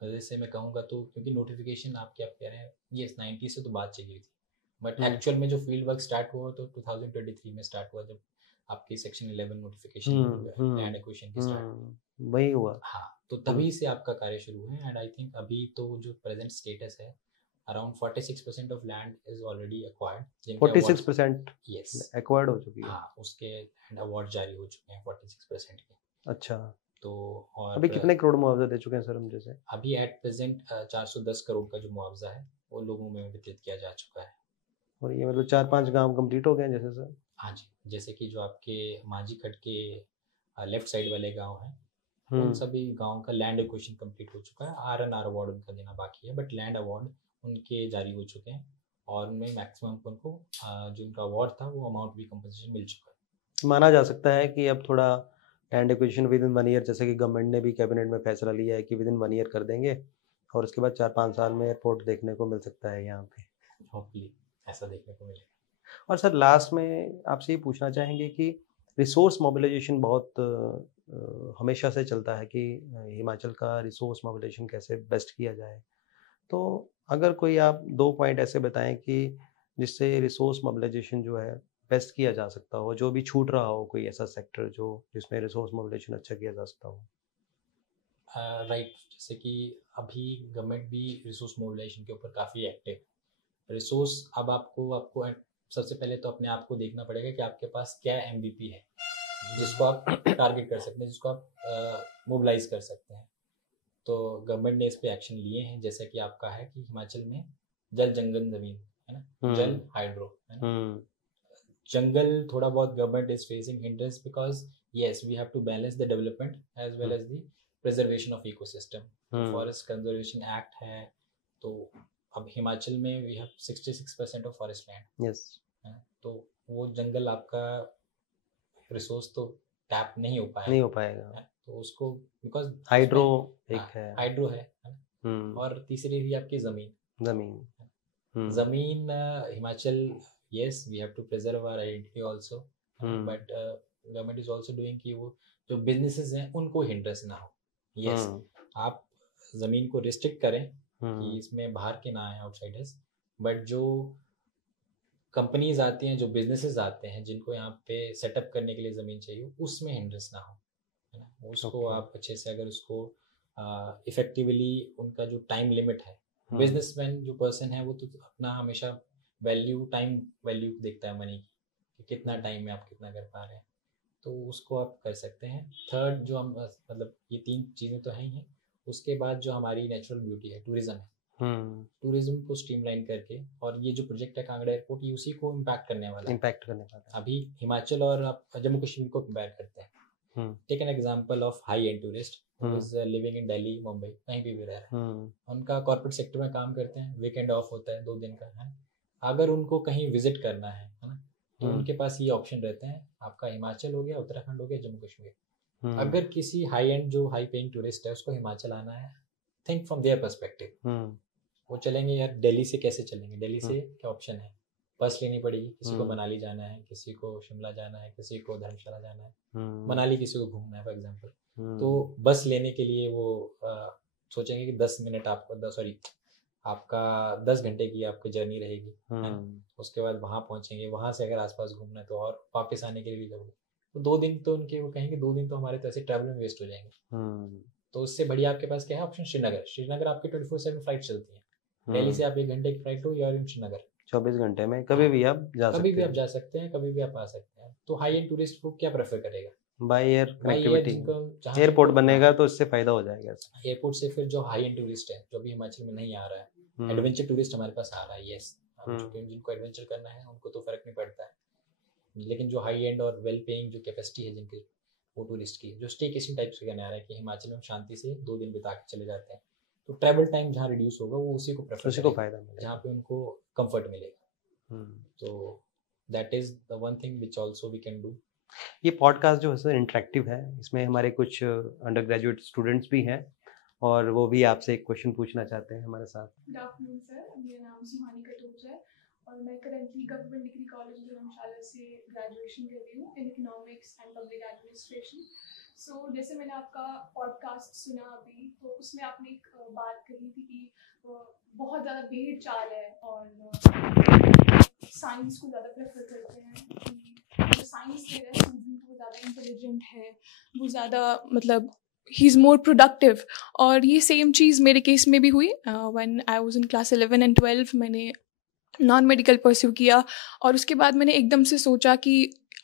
वजह से मैं कहूँगा, तो क्योंकि नोटिफिकेशन आप कह रहे हैं ये 90 से तो बात चाहिए थी, बट एक्चुअल में जो फील्ड वर्क स्टार्ट हुआ तो 2023 में स्टार्ट हुआ, जब आपकी सेक्शन 11 नोटिफिकेशन लैंड एक्विजिशन की स्टार्ट वही हुआ। हाँ, तो तभी से आपका कार्य शुरू है। एंड आई थिंक अभी तो जो प्रेजेंट स्टेटस है, around 46% of land is already acquired. 46% yes acquired हो चुकी है। हाँ, उसके एंड अवार्ड जारी हो चुके हैं 46% के। अच्छा, तो और अभी कितने करोड़ मुआवजा दे चुके हैं सर हम जैसे? अभी एट प्रेजेंट 410 करोड़ का जो मुआवजा है वो लोगों में वितरित किया जा चुका है। और ये मतलब 4-5 गांव कंप्लीट हो गए हैं जैसे सर? हाँ जी, जैसे कि जो आपके माझी खट के लेफ्ट साइड वाले गांव हैं, उन सभी गांव का लैंड एक्विजिशन कंप्लीट हो चुका है। आर अवार्ड उनका देना बाकी है, बट लैंड अवार्ड उनके जारी हो चुके हैं और उनमें मैक्सिमम उनको जो उनका अवार्ड था वो अमाउंट भी कंपनसेशन मिल चुका है। माना जा सकता है कि अब थोड़ा land acquisition with in 1 year, जैसे कि गवर्नमेंट ने भी कैबिनेट में फैसला लिया है कि विद इन 1 ईयर कर देंगे और उसके बाद 4-5 साल में एयरपोर्ट देखने को मिल सकता है यहाँ पे। होपफुली ऐसा देखने को मिलेगा। और सर लास्ट में आपसे ये पूछना चाहेंगे कि रिसोर्स मोबिलाइजेशन बहुत हमेशा से चलता है कि हिमाचल का रिसोर्स मोबिलाइजेशन कैसे बेस्ट किया जाए। तो अगर कोई आप 2 पॉइंट ऐसे बताएं कि जिससे रिसोर्स मोबिलाइजेशन जो है बेस्ट किया जा सकता हो, जो भी छूट रहा हो, कोई ऐसा सेक्टर जो जिसमें रिसोर्स मोबिलाइजेशन अच्छा किया जा सकता हो। राइट, जैसे कि अभी गवर्नमेंट भी रिसोर्स मोबिलाइजेशन के ऊपर काफ़ी एक्टिव है। रिसोर्स अब आपको सबसे पहले तो अपने आप को देखना पड़ेगा कि आपके पास क्या MVP है जिसको आप टारगेट कर सकते हैं, जिसको आप मोबिलाइज कर सकते हैं। तो गवर्नमेंट ने इस पे एक्शन लिए हैं, जैसे कि आपका है कि हिमाचल में जल जंगल जमीन है ना, जल हाइड्रो है ना। जंगल थोड़ा बहुत government is facing hindrance because yes we have to balance the development as well as the preservation of ecosystem. Forest conservation act है, तो अब हिमाचल में we have 66% of forest land. Yes, तो वो जंगल आपका रिसोर्स तो टैप नहीं हो पाएगा तो उसको बिकॉज हाइड्रो एक है, हाइड्रो है और तीसरी भी आपकी जमीन Himachal yes we have to preserve our identity also, but government is also doing कि वो जो बिजनेसेस हैं उनको हिंड्रेंस ना हो। यस आप जमीन को रिस्ट्रिक्ट करें कि इसमें बाहर के ना आए आउटसाइडर्स, बट जो कंपनीज आती हैं, जो बिजनेसेस आते हैं जिनको यहाँ पे सेटअप करने के लिए ज़मीन चाहिए, उसमें हिंड्रेंस ना हो, है ना। उसको आप अच्छे से अगर उसको इफेक्टिवली उनका जो टाइम लिमिट है, बिजनेसमैन जो पर्सन है वो तो अपना हमेशा टाइम वैल्यू देखता है मनी की, कि कितना टाइम में आप कितना कर पा रहे हैं, तो उसको आप कर सकते हैं। थर्ड जो हम मतलब ये 3 चीज़ें तो हैं ही हैं, उसके बाद जो हमारी नेचुरल ब्यूटी है टूरिज्म है, टूरिज्म को स्ट्रीमलाइन करके, और ये जो प्रोजेक्ट है कांगड़ा एयरपोर्ट ये उसी को इम्पैक्ट करने वाला है। अभी हिमाचल और आप जम्मू कश्मीर को कंपेयर करते हैं, take an example of high end tourist who is living in Delhi, Mumbai, कहीं भी रह रहा है, उनका कॉर्पोरेट सेक्टर में काम करते हैं, वीकेंड ऑफ होता है 2 दिन का है। अगर उनको कहीं विजिट करना है ना, तो उनके पास ये ऑप्शन रहते हैं, आपका हिमाचल हो गया, उत्तराखंड हो गया, जम्मू कश्मीर। अगर किसी हाई एंड जो हाई पेइंग टूरिस्ट है उसको हिमाचल आना है, थिंक फ्रॉम देयर पर्सपेक्टिव, वो चलेंगे यार दिल्ली से कैसे चलेंगे, दिल्ली से क्या ऑप्शन है, बस लेनी पड़ेगी, किसी को मनाली जाना है, किसी को शिमला जाना है, किसी को धर्मशाला जाना है, मनाली किसी को घूमना है फॉर एग्जांपल, तो बस लेने के लिए वो सोचेंगे कि 10 मिनट आपका 10 घंटे की आपकी जर्नी रहेगी, उसके बाद वहाँ पहुँचेंगे, वहाँ से अगर आसपास घूमना है तो और वापस आने के लिए भी लगेगा, तो 2 दिन तो उनके वो कहेंगे 2 दिन तो हमारे तो ऐसे ट्रैवल में वेस्ट हो जाएंगे। तो उससे बढ़िया आपके पास क्या है ऑप्शन, श्रीनगर आपकी 24/7 फ्लाइट चलती है, दिल्ली से आप 1 घंटे की फ्लाइट हो, या श्रीनगर 24 घंटे में कभी भी आप जा सकते हैं, कभी भी आप आ सकते हैं। तो हाई एंड टूरिस्ट को क्या प्रेफर करेगा, बाय एयर कनेक्टिविटी, एयरपोर्ट बनेगा तो इससे फायदा हो जाएगा। एयरपोर्ट से फिर जो हाई एंड टूरिस्ट है जो भी हिमाचल में नहीं आ रहा है, एडवेंचर टूरिस्ट हमारे पास आ रहा है, यस जिनको एडवेंचर करना है उनको तो फर्क नहीं पड़ता है, लेकिन जो हाई एंड और वेल पेइंग जो कैपेसिटी है जिनकी वो टूरिस्ट की, जो स्टेकेशन टाइप से करने आ रहा है कि हिमाचल में शांति से 2 दिन बिता के चले जाते हैं, तो ट्रैवल टाइम जहाँ रिड्यूस होगा वो उसी को प्रेफर उसी को फायदा मिलेगा, जहाँ पे उनको कंफर्ट मिलेगा। तो that is the one thing which also we can do. ये पॉडकास्ट जो है सर इंटरेक्टिव है, इसमें हमारे कुछ अंडर ग्रेजुएट स्टूडेंट्स भी हैं और वो भी आपसे एक क्वेश्चन पूछना चाहते हैं हमारे साथ। गुड आफ्टरनून सर, मेरा नाम सुहानी कटोच है और मैं currently government degree college Dharamshala से ग्रेजुएशन कर रही हूँ in economics and public administration. So जैसे मैंने आपका पॉडकास्ट सुना अभी, तो उसमें आपने एक बात कही थी कि बहुत ज़्यादा भेड़ चाल है और साइंस को ज़्यादा प्रेफर करते हैं कि जो साइंस ले रहा है स्टूडेंट वो ज़्यादा इंटेलिजेंट है, वो ज़्यादा मतलब ही इज़ मोर प्रोडक्टिव। और ये सेम चीज़ मेरे केस में भी हुई। When I was in class 11 and 12 मैंने नॉन मेडिकल परस्यू किया और उसके बाद मैंने एकदम से सोचा कि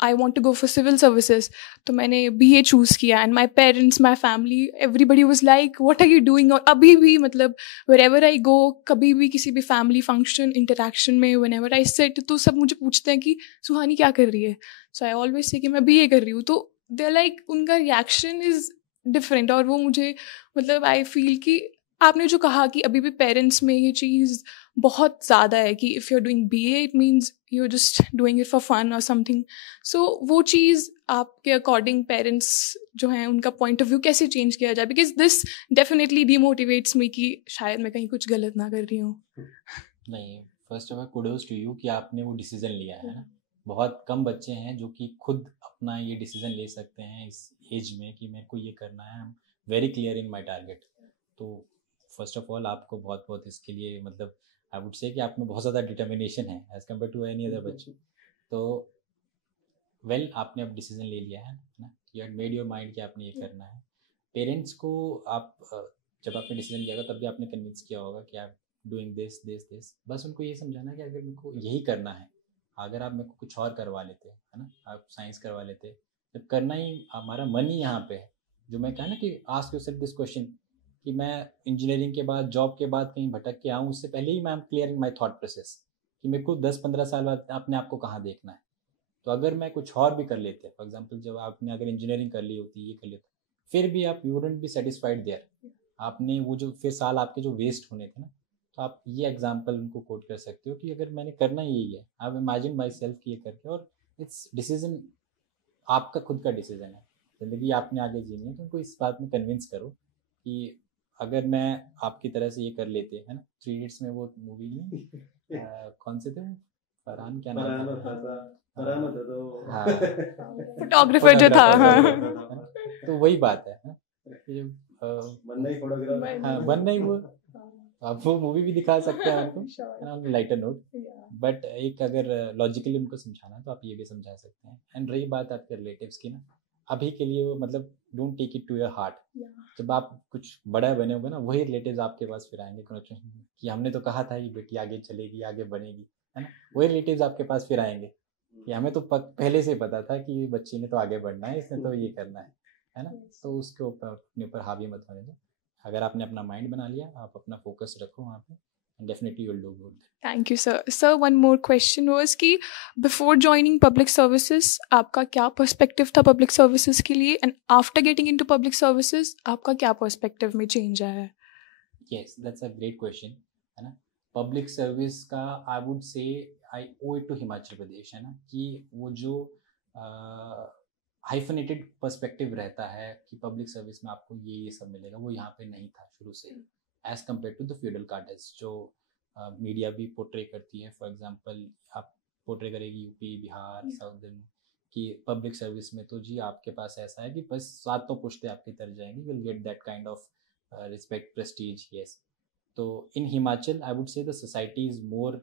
I want to go for civil services, तो मैंने BA चूज़ किया and my parents, my family, everybody was like what are you doing. और अभी भी मतलब वेर एवर आई गो, कभी भी किसी भी फैमिली फंक्शन इंटरेक्शन में व्हेन एवर आई सिट, तो सब मुझे पूछते हैं कि सुहानी क्या कर रही है। सो आई ऑलवेज से कि मैं BA कर रही हूँ, तो दे आर लाइक उनका रिएक्शन इज़ डिफरेंट। और वो मुझे मतलब आई फील कि आपने जो कहा कि अभी भी पेरेंट्स में ये चीज़ बहुत ज़्यादा है कि if you are doing BA it means you are just doing it for fun और समथिंग। सो वो चीज़ आपके अकॉर्डिंग पेरेंट्स जो हैं उनका पॉइंट ऑफ व्यू कैसे चेंज किया जाए, because this definitely demotivates me कि शायद मैं कहीं कुछ गलत ना कर रही हूँ। नहीं, first of all kudos to you कि आपने वो डिसीजन लिया है ना। बहुत कम बच्चे हैं जो कि खुद अपना ये डिसीजन ले सकते हैं इस एज में कि मेरे को ये करना है, I am very clear in my target. तो फर्स्ट ऑफ ऑल आपको बहुत बहुत इसके लिए मतलब आई वुड से कि आप में बहुत ज़्यादा डिटर्मिनेशन है as compare to any other बच्चे। तो वेल आपने अब डिसीजन ले लिया है ना, you had made your mind कि आपने ये करना है। पेरेंट्स को आप जब आपने डिसीजन लिया होगा तब भी आपने कन्विंस किया होगा कि आप डूइंग दिस दिस दिस, बस उनको ये समझाना कि अगर मेरे को यही करना है, अगर आप मेरे को कुछ और करवा लेते है ना, आप साइंस करवा लेते, जब करना ही हमारा मन ही यहाँ पे है, जो मैं कहा ना कि आस्क योरसेल्फ दिस क्वेश्चन कि मैं इंजीनियरिंग के बाद जॉब के बाद कहीं भटक के आऊँ, उससे पहले ही मैं am clear in my thought process कि मेरे को 10-15 साल बाद अपने आप को कहाँ देखना है। तो अगर मैं कुछ और भी कर लेते, फॉर एग्जाम्पल जब आपने अगर इंजीनियरिंग कर ली होती, ये कर लेते, फिर भी आप you wouldn't be satisfied there, आपने वो जो फिर साल आपके जो वेस्ट होने थे ना, तो आप ये एग्जाम्पल उनको कोट कर सकते हो कि अगर मैंने करना यही है, आप इमेजिन माई सेल्फ कि ये करके, और इट्स डिसीजन आपका खुद का डिसीजन है, ज़िंदगी आपने आगे जीनी है, तो उनको इस बात में कन्विंस करो कि अगर मैं आपकी तरह से ये कर लेते है ना। 3 इडियट्स में वो मूवी नहीं कौन से थे, फरहान क्या नाम था, हाँ फोटोग्राफर जो था, तो वही बात है ना, बनना ही वो, आप वो मूवी भी दिखा सकते हैं उनको लाइटर नोट, बट एक अगर लॉजिकली उनको समझाना तो आप ये भी समझा सकते हैं। एंड रही बात आपके रिलेटिव्स की ना, अभी के लिए वो मतलब don't take it to your heart, जब आप कुछ बड़ा बने होगे ना, वही रिलेटिव्स आपके पास फिर आएंगे कि हमने तो कहा था ये बेटी आगे चलेगी आगे बनेगी, है ना, वही रिलेटिव्स आपके पास फिर आएंगे कि हमें तो पहले से पता था कि बच्ची ने तो आगे बढ़ना है, इसने तो ये करना है ना। तो उसके ऊपर अपने ऊपर हावी मत होने दो, अगर आपने अपना माइंड बना लिया, आप अपना फोकस रखो वहाँ पे, definitely you'll do good. Thank you, sir. Sir, one more question was कि before joining public services आपका क्या perspective था public services के लिए, and after getting into public services आपका क्या perspective में change आया है? Yes, that's a great question, है ना। पब्लिक सर्विस का I would say I owe it to Himachal Pradesh, है ना, कि वो जो हाइफनेटेड पर्सपेक्टिव रहता है कि पब्लिक सर्विस में आपको ये सब मिलेगा, वो यहाँ पे नहीं था शुरू से, as compare to the feudal carters जो मीडिया भी पोर्ट्रे करती है। फॉर एग्जांपल आप पोर्ट्रे करेगी यूपी, बिहार, साउदर्न की पब्लिक सर्विस में, तो जी आपके पास ऐसा है कि बस सातों पुश्ते आपकी तर जाएंगी, will get that kind of respect, prestige, yes. तो in Himachal I would say the society is more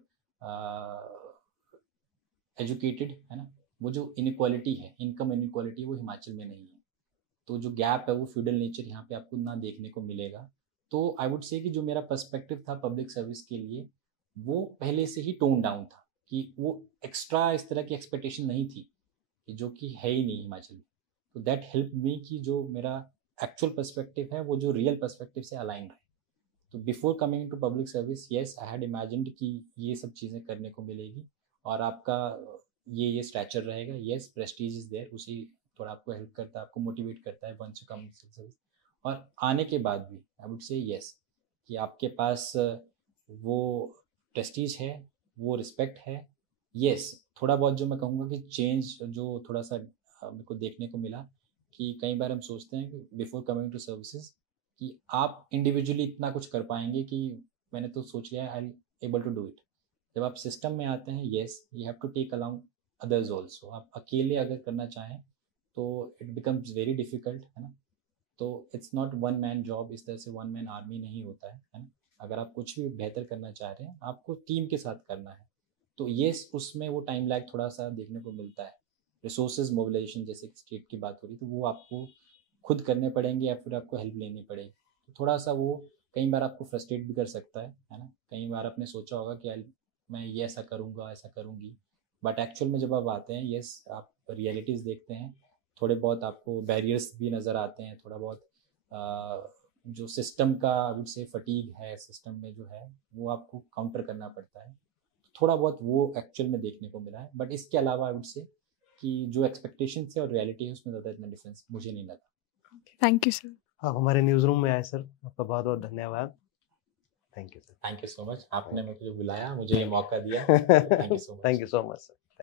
educated, है ना, वो जो इनइक्वालिटी है, इनकम इनइक्वालिटी, वो हिमाचल में नहीं है, तो जो गैप है वो फ्यूडल नेचर यहाँ पे आपको ना देखने को मिलेगा। तो आई वुड से कि जो मेरा पर्सपेक्टिव था पब्लिक सर्विस के लिए, वो पहले से ही टोन डाउन था, कि वो एक्स्ट्रा इस तरह की एक्सपेक्टेशन नहीं थी, कि जो कि है ही नहीं हिमाचल में। तो दैट हेल्प मी कि जो मेरा एक्चुअल पर्सपेक्टिव है वो जो रियल पर्सपेक्टिव से अलाइन रहे। तो before coming to public service, yes I had imagined कि ये सब चीज़ें करने को मिलेगी और आपका ये स्ट्रैचर रहेगा, येस प्रेस्टीज इज देयर, उसी थोड़ा आपको हेल्प करता है, आपको मोटिवेट करता है वंस यू कम सर्विस। और आने के बाद भी आई वुड से येस कि आपके पास वो प्रेस्टीज है, वो रिस्पेक्ट है। यस, थोड़ा बहुत जो मैं कहूँगा कि चेंज जो थोड़ा सा मेरे को देखने को मिला कि कई बार हम सोचते हैं कि बिफोर कमिंग टू सर्विसेज कि आप इंडिविजुअली इतना कुछ कर पाएंगे कि मैंने तो सोच लिया I able to do it. जब आप सिस्टम में आते हैं, yes you have to take along others also. आप अकेले अगर करना चाहें तो इट बिकम्स वेरी डिफिकल्ट, है ना। तो it's not one man job, इस तरह से वन मैन आर्मी नहीं होता है ना। अगर आप कुछ भी बेहतर करना चाह रहे हैं आपको टीम के साथ करना है। तो ये उसमें वो टाइम लैग थोड़ा सा देखने को मिलता है। रिसोर्सेज मोबिलाइजेशन जैसे स्टेट की बात हो रही तो वो आपको खुद करने पड़ेंगे या फिर आपको हेल्प लेनी पड़ेगी। तो थोड़ा सा वो कई बार आपको फ्रस्ट्रेट भी कर सकता है ना। कई बार आपने सोचा होगा कि मैं ये ऐसा करूँगा, ऐसा करूँगी, बट एक्चुअल में जब आप आते हैं, यस आप रियलिटीज़ देखते हैं, थोड़े बहुत आपको बैरियर्स भी नज़र आते हैं, थोड़ा बहुत जो सिस्टम का वुड से फटीग है सिस्टम में जो है वो आपको काउंटर करना पड़ता है। थोड़ा बहुत वो एक्चुअल में देखने को मिला है, बट इसके अलावा आई वुड से कि जो एक्सपेक्टेशन है और रियलिटी है उसमें ज़्यादा इतना डिफरेंस मुझे नहीं लगा। Thank you sir. आप हमारे न्यूज़ रूम में आए सर, आपका बहुत बहुत धन्यवाद। Thank you sir. Thank you so much, आपने मुझे बुलाया, मुझे ये मौका दिया। Thank you so much. Thank you so much sir.